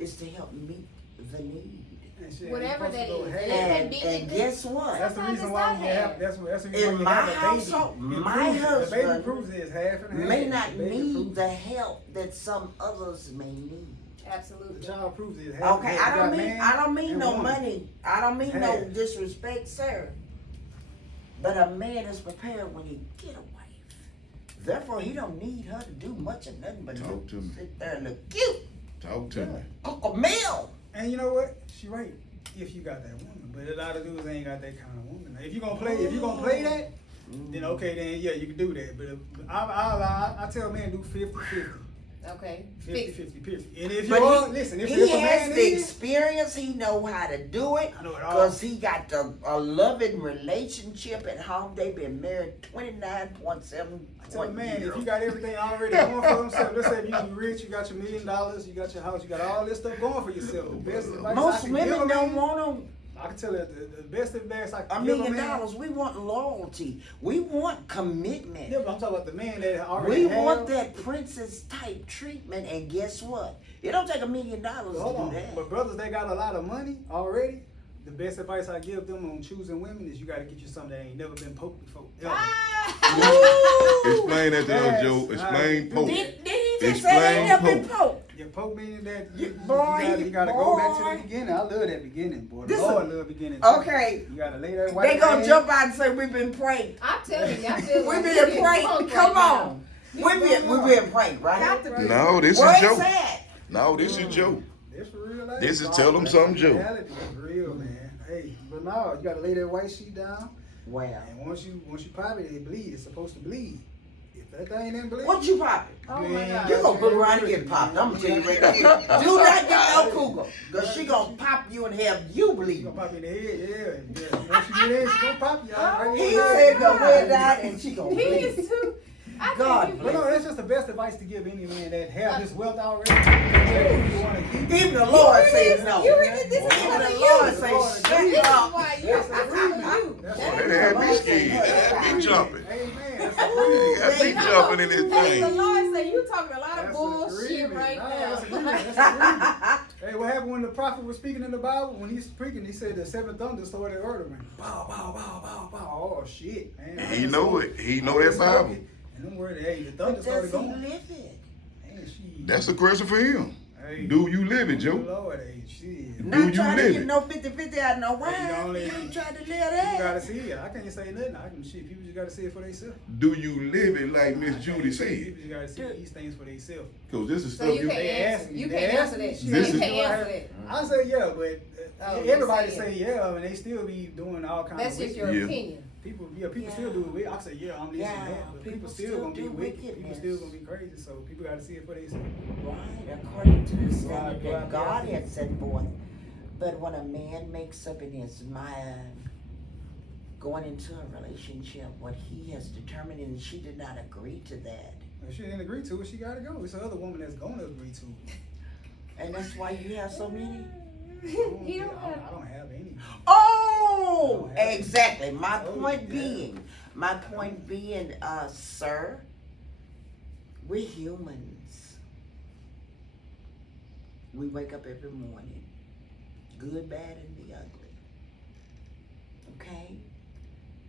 is to help meet the need. And shit, Whatever you're supposed that to go is. half. And- And guess what? That's the Sometimes reason it's why not you have. half. That's the reason why In you my have a baby. household, It my proves it. The baby husband proves it is half and half. may not The baby need proves the it. help that some others may need. The Absolutely. child proves it is half. Okay, and half. I You don't got mean man I don't mean and no woman. money. I don't mean no Half. disrespect, sir. But a man is prepared when he get a wife. Therefore, he don't need her to do much of nothing but Talk look, to me. sit there and look cute. Talk to me. Cook a meal. And you know what? She right. If you got that woman, but a lot of dudes ain't got that kind of woman. Now, if you gonna play that, then okay, then yeah, you can do that. But I tell men do 50-50. Okay. 50-50, period. And if But you are, listen, if he a has man the is, experience. He know how to do it. I know it all. Because he got a loving relationship at home. They been married 29.7 I tell a man, if you got everything already going for himself, let's say if you rich, you got your $1 million, you got your house, you got all this stuff going for yourself. The best advice I Most can women give a don't man, want I can tell you the best advice I $1 can give a million. man. We want loyalty. We want commitment. Yeah, but I'm talking about the man that already We have. want that princess type treatment, and guess what? It don't take $1 million to Hold do on, that. but brothers that got a lot of money already, the best advice I give them on choosing women is you got to get you something that ain't never been poked before. Ever. Explain that to us, Yes, Joe. Explain poke. Did he just say they Explain never been poke. poked? Yeah, poke meaning that Yeah, you gotta go back to boy. the beginning. I love that beginning, boy. The This Lord a- love beginning. Too. Okay, You gotta lay that white they gonna hand. jump out and say we've been pranked. I'm telling you, I feel We like been you're getting pranked. punked Come right on. We been pranked, right? Got to be. No, this Where is it's Joe. at? No, this is Joe. This for real life. This is tell them something, Joe. Reality is real, man. Hey, but no, you gotta lay that white sheet down, Well, and once you pop it, it bleed. It's supposed to bleed. If that thing didn't bleed, what you popping? Oh my Man, God. You gonna put around and get popped. I'm gonna tell you right now. Do not get no cougar. Cause she gonna pop you and have you you bleed. gonna pop in the head, yeah. And once you get in, she gonna pop you. Right He there. said go red out and she gonna He bleed. is too. I God think But you no, that's just the best advice to give any man that have this wealth already. If you wanna keep it. Even the Lord says no. You hear this? This is Even the for Lord you. says This shut is up. why you. That's for you. That's That what had me scared. That had me jumping. Amen. That's He got me jumping in this Hey, the thing. Lord say you talking a lot of That's bullshit agreement. right Nah, now. That's agreement. That's agreement. Hey, what happened when the prophet was speaking in the Bible? When he's speaking, he said the seventh thunder started ordering. Bow, bow, bow, bow, bow. Oh shit, man. He know it. He know that Bible. And them words, hey, the thunder But started does he going. live it? Man, she. That's a question for him. Hey, Do you live it, Joe? Lord, hey, shit. Do Not you trying to live get it? no 50-50 out no Hey, way. you only- You ain't trying to live You that. gotta see it. I can't say nothing. I can shit. People just gotta see it for themselves. Do you live it like Miss Judy said? People just gotta see these things for themselves. Cause this is So stuff you you. can't They answer. asked me. You They can't asked answer me. that. Shit, You This is- can't answer that. I say yeah, but Oh, you everybody say say yeah, and they still be doing all kinds That's of just wicked. your Yeah. opinion. People Yeah. still do it. I say yeah, I'm this Yeah, and that, but people people still still gonna be do wicked. People wickedness. still gonna be crazy. So people gotta see it for themselves. Right, according to the standard Right, that God had set forth. But when a man makes up in his mind going into a relationship, what he has determined, and she did not agree to that. If she didn't agree to it, she gotta go. It's another woman that's gonna agree to it. And that's why you have so many. He don't have. I don't have any. Oh, I don't have exactly. My Oh, point yeah. being, sir, we're humans. We wake up every morning, good, bad, and the ugly. Okay?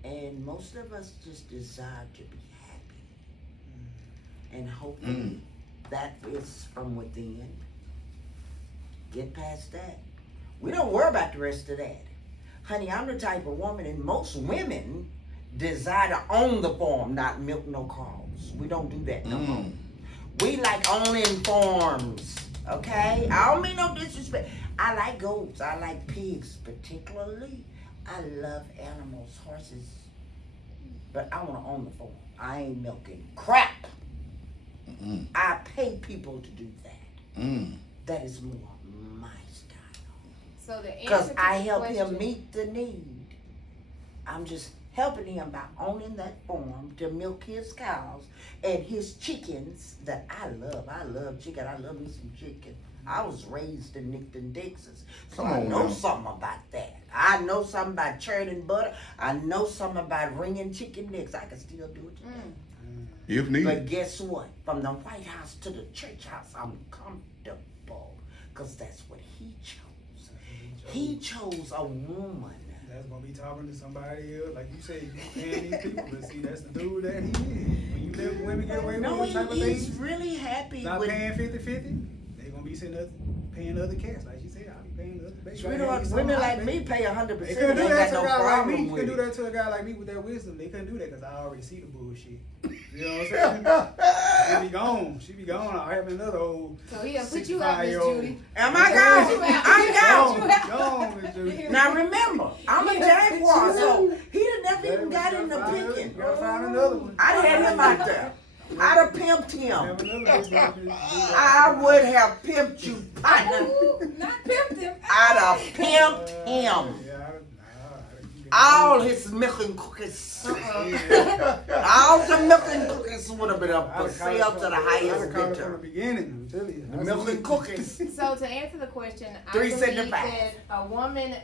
And most of us just desire to be happy. And hopefully that is from within. Get past that. We don't worry about the rest of that. Honey, I'm the type of woman, and most women desire to own the farm, not milk no cows. We don't do that no more. We like owning farms, okay? I don't mean no disrespect. I like goats. I like pigs, particularly. I love animals, horses. But I want to own the farm. I ain't milking crap. Mm, I pay people to do that. mm. That is more my style. So the answer Because to I the help question, him meet the need. I'm just helping him by owning that farm to milk his cows and his chickens that I love. I love chicken. I love me some chicken. I was raised in Nixon, Texas, so Come I on know now. something about that. I know something about churning butter. I know something about wringing chicken necks. I can still do it today. If But needed. guess what? From the White House to the church house, I'm comfortable because that's what he chose. He chose a woman. That's gonna be talking to somebody else, like you said, you paying these people, but see, that's the dude that he is. When you let women get away with No, those type of he's things, really happy not with. paying 50-50, they gonna be sitting up paying other cats. Like she said, I'll be paying other baby. Sweetheart, women like me pay 100%. They couldn't do Ain't that got to a no guy like me. problem You with couldn't do it. that to a guy like me with that wisdom. They couldn't do that because I already see the bullshit. You know what I'm saying? She be gone. She be gone. I have another old so he done put you out, Miss 65-year-old. Judy. Am I You gone? out. I'm gone. Gone, Miss Judy. Now remember, I'm a Jaguar, so he done never even got You in the gotta find picking. You gotta find another one. I'd had him out there. I'd have pimped him. Have another bitch. I would have pimped you, partner. Ooh, not pimped him. I'd have pimped him. All his milk and cookies. All the milk and cookies would have been up for sale to the highest From the bidder. beginning, I'm telling you. The milk and cookies. So to answer the question, I $3.75. believe that a woman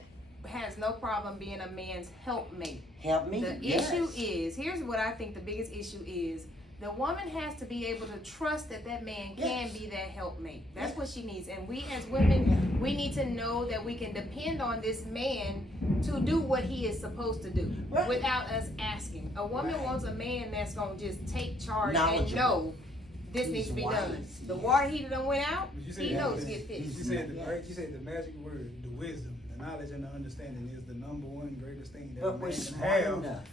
has no problem being a man's helpmate. Help me. The Yes. issue is, here's what I think the biggest issue is. The woman has to be able to trust that that man can Yes. be that helpmate. That's Yes. what she needs. And we as women, we need to know that we can depend on this man to do what he is supposed to do Right. without us asking. A woman Right. wants a man that's going to just take charge and Knowledgeable. know this He's needs to be wise, done. The yes. water heater done went out, You said he that knows was- to get You fixed. said the Yes. right. You said the magic word, the wisdom, the knowledge, and the understanding is the number one greatest thing that a But man we're can smart have enough.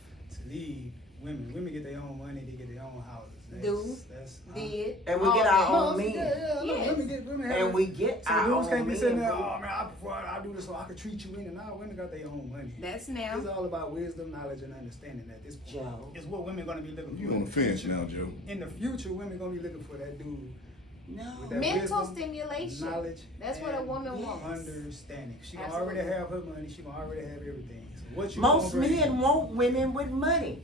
to lead women. Women get their own money, they get their own houses. Do. That's Did. And we all get that. our own Yeah, means. yeah, Yes. women have. And we get so our dudes own can't be sitting there. means. Oh man, I do this so I can treat you in. And now women got their own money. That's now. It's all about wisdom, knowledge, and understanding. At this point, Joe. it's what women gonna be looking for. You in on the fence future. now, Joe. In the future, women gonna be looking for that dude No. with that Mental wisdom, stimulation. knowledge. That's what a and woman wants. Understanding. She gonna Absolutely. already have her money. She gonna already have everything. So what you Most gonna bring? men want women with money.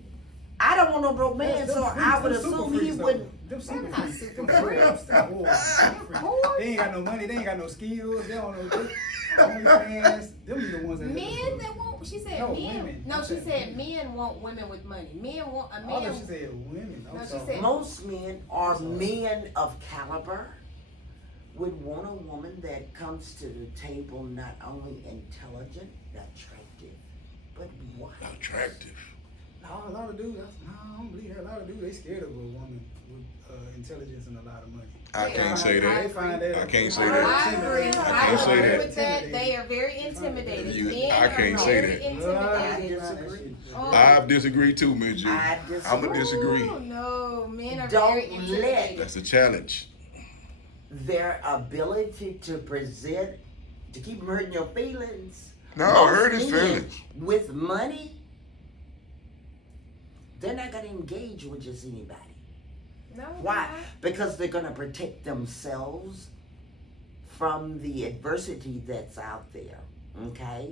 I don't want no broke man, Them so freaks, I would them super assume he freaks, though. wouldn't. Them super They're not freaks. super Them freaks. freaks. Them whores. They ain't got no money. They ain't got no skills. They don't know. OnlyFans. Them be the ones that. Men that want, she said No, men. women. No, You she said said men want women with money. Men want a All man. that she said women. No, I'm she sorry. said- Most men are men of caliber, would want a woman that comes to the table not only intelligent, attractive, but wise. Attractive. A lot of dudes. I don't believe that. A lot of dudes. They scared of a woman with intelligence and a lot of money. I Yeah, can't say I that. They find that. I can't say I that. agree. I I can't say agree that. with that. They are very intimidated. You- Men I can't are say very that. intimidated. I disagree. Oh. I disagree too, Miss G. I I'ma disagree. disagree. Oh, no, men are Don't very intimidated. That's a challenge. Their ability to present, to keep from hurting your feelings. No, Most hurt his men feelings. With money, they're not gonna engage with just anybody. No, Why? not. Because they're gonna protect themselves from the adversity that's out there. Okay?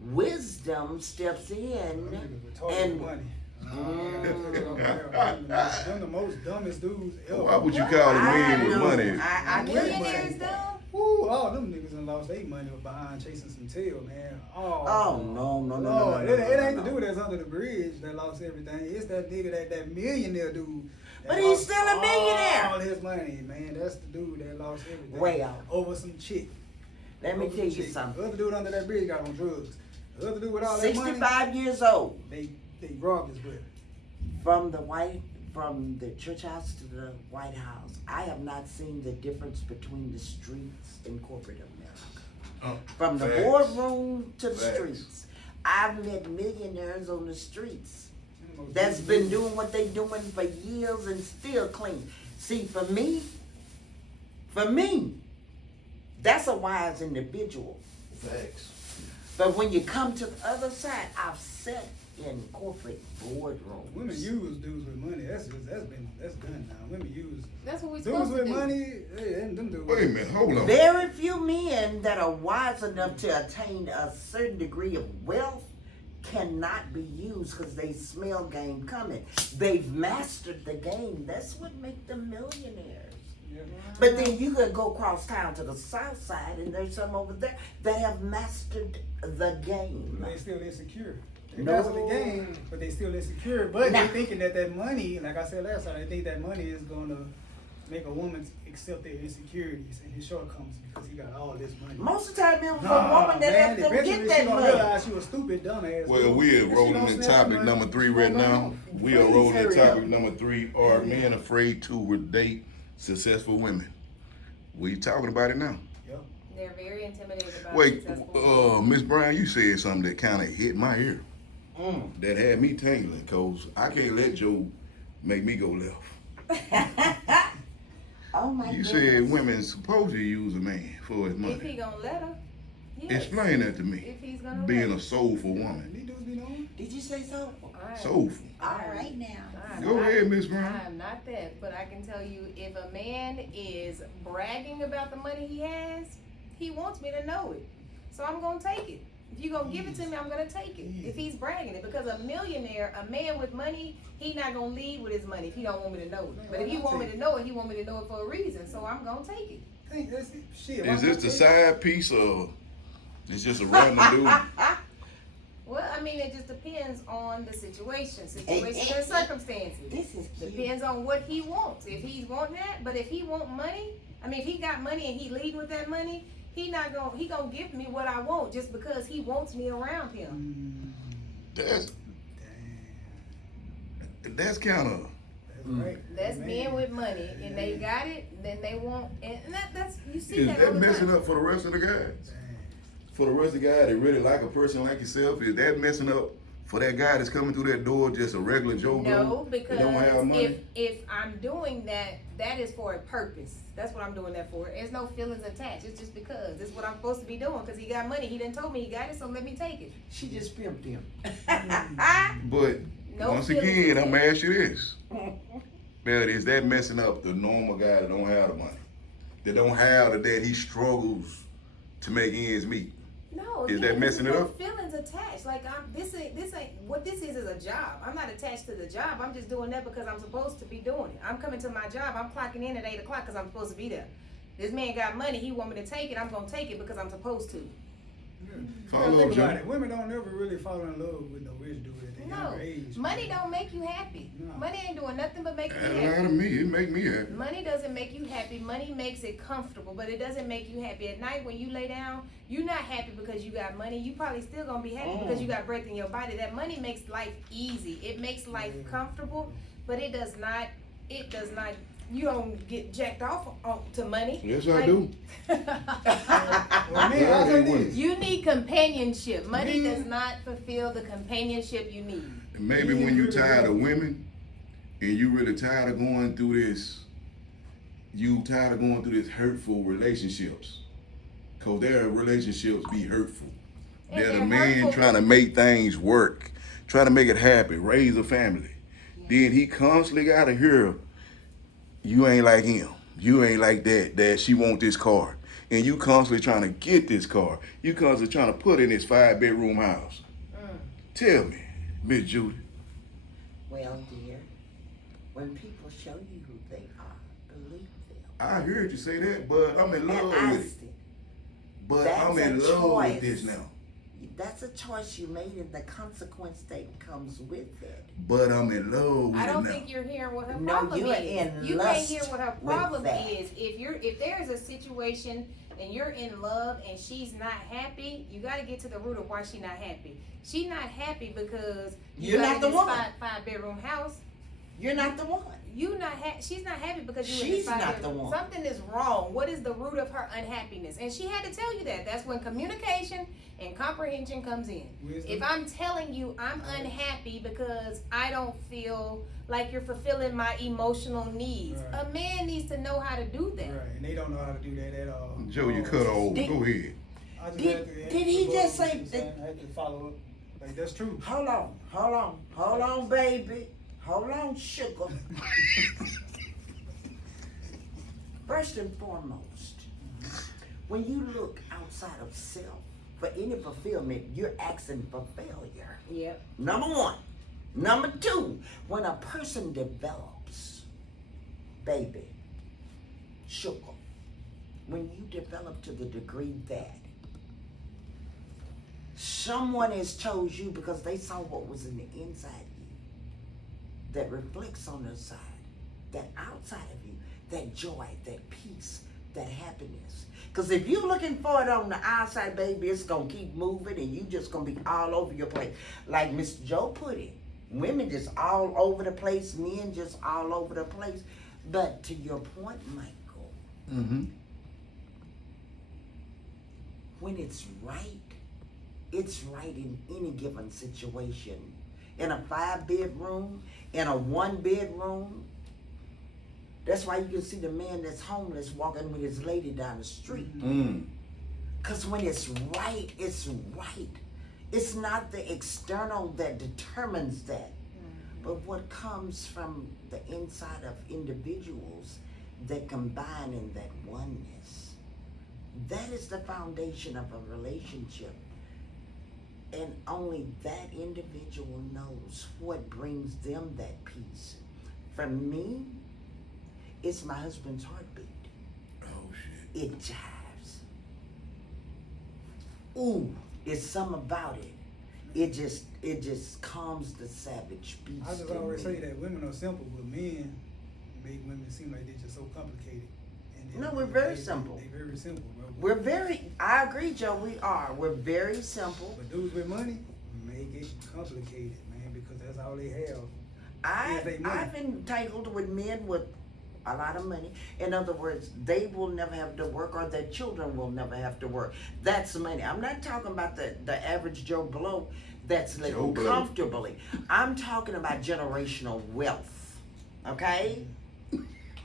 Wisdom steps in Them and money. Mm. Them the most dumbest dudes ever. Why would you call a man with know. money? I Millionaires can't. though. Woo, all them niggas done lost their money behind chasing some tail, man. Oh, no, no, no, no, Lord, no, it no, ain't no, the no. dude that's under the bridge that lost everything. It's that nigga, that millionaire dude. that But he's lost still a millionaire. All his money, man. That's the dude that lost everything. Well, over some chick. let me Over tell some you chick. something. The other dude under that bridge got on drugs. The other dude with all that money, 65 years old. they robbed his butt. From the church house to the White House, I have not seen the difference between the streets in corporate America. From the Facts. boardroom to the Facts. streets. I've met millionaires on the streets that's been doing what they doing for years and still clean. See, for me, that's a wise individual. Facts. But when you come to the other side, I've sat in corporate boardrooms. Women use dudes with money. That's done now. Women use That's what we dudes supposed to with do. money. Hey, and them dudes. Wait a minute, hold on. Very few men that are wise enough to attain a certain degree of wealth cannot be used because they smell game coming. They've mastered the game. That's what makes them millionaires. Yeah. But then you could go across town to the south side and there's some over there that have mastered the game. They still insecure. They No. master the game, but they still insecure. But Nah. they thinking that money, like I said last time, they think that money is gonna make a woman accept their insecurities and his shortcomings because he got all this money. Most of the time it was a Nah, woman that man, helped them eventually get she that gonna money. realize she was stupid, dumbass. Well, we are If she rolling don't in snatch topic money, number 3 she right gonna now. go. We are Please rolling in hurry topic up. number 3. Are men afraid to date successful women? We talking about it now. Yep. They're very intimidated about Wait, successful Miss Brown, you said something that kind of hit my ear. Mm. That had me tingling, cause I can't let Joe make me go left. Oh my You goodness. said women supposed to use a man for his If money. he gonna let her, yes. Explain that to me. If he's gonna Being let a soulful woman. These dudes be knowing. Did you say so? Alright. Soulful. Alright now. I'm Go not- ahead, Miss Brown. I'm not that, but I can tell you if a man is bragging about the money he has, he wants me to know it. So I'm gonna take it. If you gonna give it to me, I'm gonna take it. If he's bragging it, because a millionaire, a man with money, he not gonna lead with his money if he don't want me to know it. But if he want me to know it, he want me to know it for a reason. So I'm gonna take it. Think that's it. Shit. Is this the side piece or it's just a random dude? Well, I mean, it just depends on the situation and circumstances. This is cute. Depends on what he wants. If he's wanting that, but if he want money, I mean, if he got money and he lead with that money, he gonna give me what I want just because he wants me around him. That's Damn. that's kind of. That's right. That's Man. men with money, and they got it. Then they want, and that's you see Is that all that the messing time. up for the rest of the guys? Damn. For the rest of the guys that really like a person like yourself, is that messing up for that guy that's coming through that door just a regular Joe No, Blow? because They don't have money. if I'm doing that, that is for a purpose. That's what I'm doing that for. There's no feelings attached. It's just because this is what I'm supposed to be doing. Because he got money, he done told me he got it, so let me take it. She just pimped him. But No once feelings again, I'm gonna attached. ask you this: But is that messing up the normal guy that don't have the money, that don't have the that he struggles to make ends meet? No, Is again, that messing there's it no up? feelings attached. Like this ain't what this is a job. I'm not attached to the job. I'm just doing that because I'm supposed to be doing it. I'm coming to my job. I'm clocking in at 8 o'clock because I'm supposed to be there. This man got money. He want me to take it. I'm gonna take it because I'm supposed to. Follow Think up, about Joe. it. Women don't never really fall in love with no rich dude at the No, younger age. money don't make you happy. No. Money ain't doing nothing but make you That lie to happy. me, it make me happy. Money doesn't make you happy. Money makes it comfortable, but it doesn't make you happy. At night when you lay down, you're not happy because you got money. You probably still gonna be happy because you got breath in your body. That money makes life easy. It makes life comfortable, but it does not. You don't get jacked off to money. Yes, I do. Well, man, Yeah, I'll they say wouldn't. this. You need companionship. Money Men- does not fulfill the companionship you need. And maybe when you tired of women and you really tired of going through this, hurtful relationships. Cause their relationships be hurtful. And They're the they're man hurtful. trying to make things work, trying to make it happen, raise a family. Then he constantly gotta hear, you ain't like him. You ain't like that she want this car. And you constantly trying to get this car. You constantly trying to put in this 5-bedroom house. Tell me, Miss Judy. Well, dear, when people show you who they are, believe them. I heard you say that, but I'm in love And with it. it. But That's I'm in a love choice. with this now. That's a choice you made, and the consequence that comes with it. But I'm in love with I don't it now. think you're hearing what her No, problem you're is. in You can't lust hear what her with problem that. is. If there's a situation and you're in love and she's not happy, you got to get to the root of why she's not happy. She's not happy because You're got not the this one. five-bedroom house. You're not the one. She's not happy because you in She's this not five-bedroom. the one. Something is wrong. What is the root of her unhappiness? And she had to tell you that. That's when communication and comprehension comes in. Wisdom. If I'm telling you I'm unhappy because I don't feel like you're fulfilling my emotional needs, Right. a man needs to know how to do that. Right, and they don't know how to do that at all. Joe, you cut her over. Did- Go ahead. I just Did- had to- did he go just with say what you that- saying. I had to follow up. Like, that's true. Hold on, baby. Hold on, sugar. First and foremost, when you look outside of self for any fulfillment, you're asking for failure. Yep. Number one. Number two, when a person develops, baby, sugar, when you develop to the degree that someone has chose you because they saw what was in the inside of you that reflects on the side, that outside of you, that joy, that peace, that happiness. Because if you're looking for it on the outside, baby, it's going to keep moving and you just going to be all over your place. Like Mr. Joe put it, women just all over the place, men just all over the place. But to your point, Michael, Mm-hmm. when it's right in any given situation. In a 5-bedroom, in a 1-bedroom. That's why you can see the man that's homeless walking with his lady down the street. Mm. Because when it's right, it's right. It's not the external that determines that, but what comes from the inside of individuals that combine in that oneness. That is the foundation of a relationship. And only that individual knows what brings them that peace. For me, it's my husband's heartbeat. Oh shit. It jives. Ooh, it's something about it. It just calms the savage beast. I just in always me. say that women are simple, but men make women seem like they're just so complicated. And No, we're very simple. They're very simple, bro. I agree, Joe, we are. We're very simple. But dudes with money make it complicated, man, because that's all they have. they money. I've been tangled with men with a lot of money. In other words, they will never have to work or their children will never have to work. That's money. I'm not talking about the average Joe Blow that's Joe living Blow. comfortably. I'm talking about generational wealth, okay?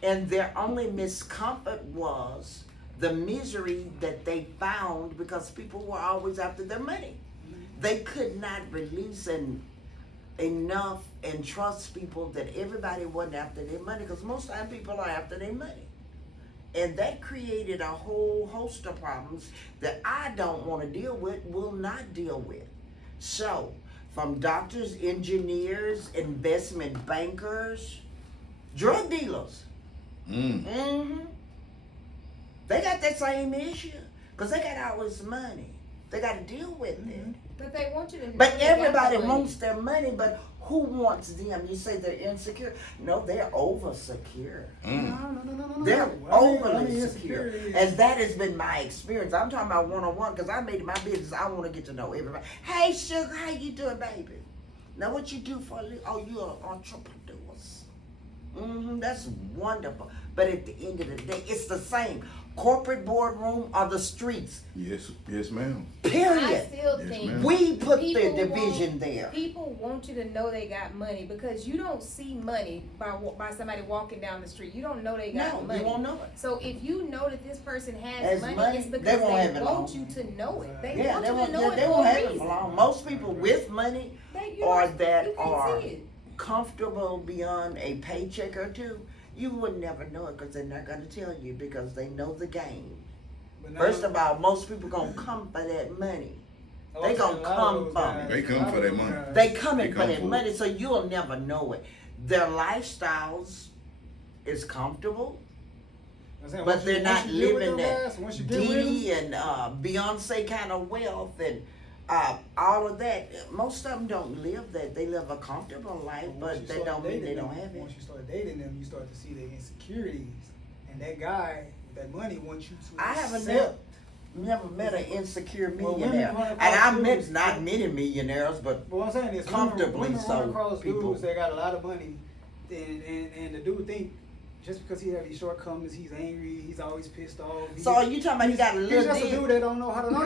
And their only miscomfort was the misery that they found because people were always after their money. They could not release enough and trust people that everybody wasn't after their money, because most time people are after their money. And that created a whole host of problems that I don't want to deal with, will not deal with. So, from doctors, engineers, investment bankers, drug dealers, Mm. they got that same issue, because they got all this money. They got to deal with it. But they want you to know But they got everybody money. wants their money, but who wants them? You say they're insecure. No, they're over secure. Mm. No. They're I mean, overly insecure secure. is- And that has been my experience. I'm talking about one-on-one, because I made it my business. I want to get to know everybody. Hey, sugar, how you doing, baby? Now, what you do for a living? Oh, you're an entrepreneur. That's wonderful. But at the end of the day, it's the same. Corporate boardroom or the streets. Yes, ma'am. I Period. still Yes, think ma'am. We put the people division want- there. People want you to know they got money because you don't see money by somebody walking down the street. You don't know they got No, money. you won't know it. So if you know that this person has Has money, money, it's they because won't have they it want long. you to know it. They Yeah, want they you won't. to know They it won't for have a it reason. for long. Most people with money You or don't- that you can't are see it. comfortable beyond a paycheck or two, you would never know it because they're not going to tell you, because they know the game. But now- First of all, most people gonna come for that money. I they was gonna saying a lot of come those for guys- it. They come a lot for of that those money. guys- They coming They for come that for it. money, so you'll never know it. Their lifestyles is comfortable, I'm saying, but once they're you- not once you get with living them that guys, once you get with them, Diddy and Beyonce kind of wealth and all of that. Most of them don't live that. They live a comfortable life, once but you that start don't mean dating they them, don't have it. Once you start dating them, you start to see their insecurities, and that guy with that money wants you to I haven't accept. never met an insecure Well, women millionaire, run and across I met dudes- not many millionaires, but But what I'm saying is, comfortably women so, run across people. dudes that got a lot of money, and the dude think just because he have these shortcomings, he's angry, he's always pissed off. so are you talking about he got a He's little just a dick? dude that don't know how to. No,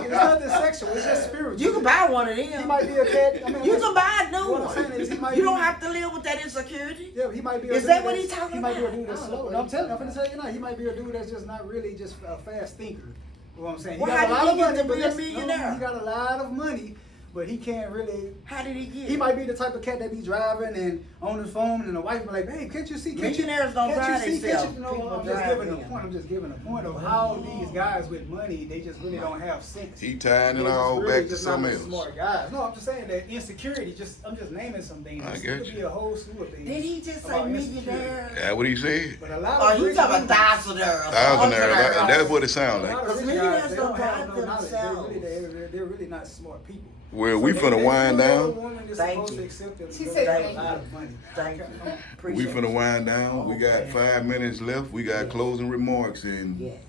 it's nothing sexual. It's just spiritual. You can buy one of them. He might be a cat. I mean, You can buy a new what I'm saying is he one. might You don't be- have to live with that insecurity. Yeah, he might be. A Is dude that what that's- he talking He might be a about? dude that's I don't know slow. what No, I'm he's telling you, I'm talking finna tell you now. He might be a dude that's just not really just a fast thinker. You know what I'm saying? Well, he got how a did lot he of get money, to but be a that's- millionaire? he got a lot of money, but he can't really. How did he get He it? might be the type of cat that be driving and on his phone, and the wife be like, "Babe, can't you see? Millionaires don't drive themselves. You know, People I'm just drive giving a them. point. I'm just giving a point of how these guys with money, they just really don't have sense. He tying it They're all just really back to just not something the else. Smart guys. No, I'm just saying that insecurity. I'm just naming some things. I It get could you. be a whole slew of things. Did he just say about insecurity. millionaire? That's what he said. But a lot Oh, of you rich talking people- about thousandaire? Thousandaire. That's what it sounds a lot like. of Because rich millionaires guys, they don't don't have drive no knowledge. themselves. They're really not smart people. Well, we So finna they wind feel down. the woman is Thank supposed you. to accept them She because said they have thank a lot you. of money. Thank you. We Appreciate finna it. wind down. We got Okay. 5 minutes left. We got closing remarks. And Yes.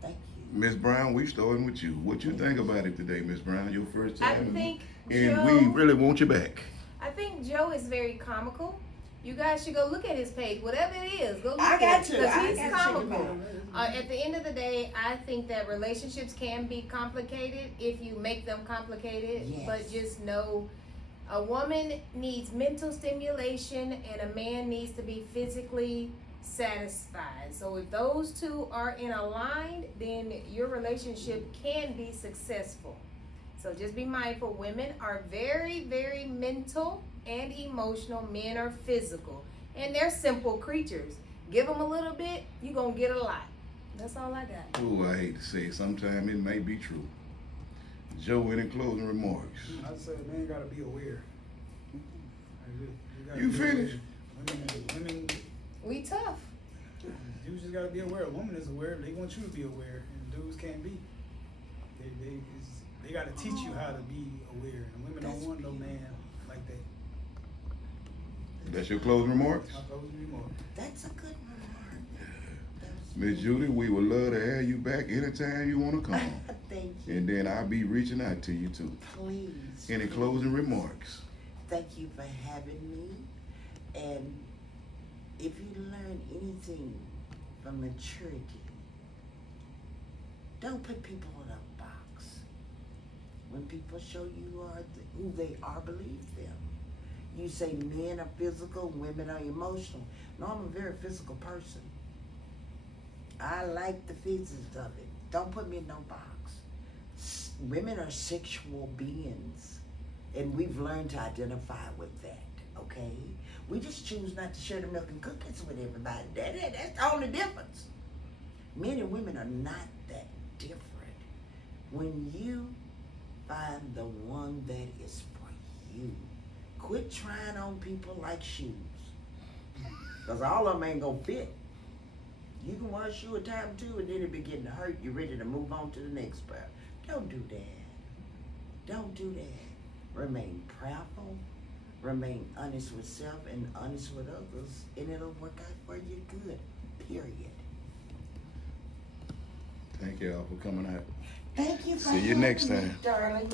Thank you. Miss Brown, we starting with you. What you think about it today, Miss Brown? Your first I time. think And Joe, we really want you back. I think Joe is very comical. You guys should go look at his page, whatever it is. Go look I at got it to. because I he's got to check him comical. out. At the end of the day, I think that relationships can be complicated if you make them complicated. Yes. But just know, a woman needs mental stimulation and a man needs to be physically satisfied. So if those two are in aligned, then your relationship can be successful. So just be mindful. Women are very, very mental and emotional. Men are physical. And they're simple creatures. Give them a little bit, you're going to get a lot. That's all I got. Oh, I hate to say it. Sometimes it may be true. Joe, any closing remarks? I say man gotta be aware. gotta You be finished? aware. Women, We tough. dudes just gotta be aware. A woman is aware. They want you to be aware, and dudes can't be. They gotta teach you how to be aware. And women don't want no man like that. That's your closing remarks? My closing remark. That's a good remark. Miss Judy, we would love to have you back anytime you want to come. Thank you. And then I'll be reaching out to you too. Please. Any closing remarks? Thank you for having me. And if you learn anything from maturity, don't put people in a box. When people show you who they are, believe them. You say men are physical, women are emotional. No, I'm a very physical person. I like the physics of it. Don't put me in no box. Women are sexual beings, and we've learned to identify with that, okay? We just choose not to share the milk and cookies with everybody. That's the only difference. Men and women are not that different. When you find the one that is for you, quit trying on people like shoes. Because all of them ain't gonna fit. You can wear a shoe a time or two and then it begin to hurt. You're ready to move on to the next pair. Don't do that. Don't do that. Remain proudful. Remain honest with self and honest with others. And it'll work out for you good. Period. Thank y'all for coming out. Thank you for See you next having me, time. darling.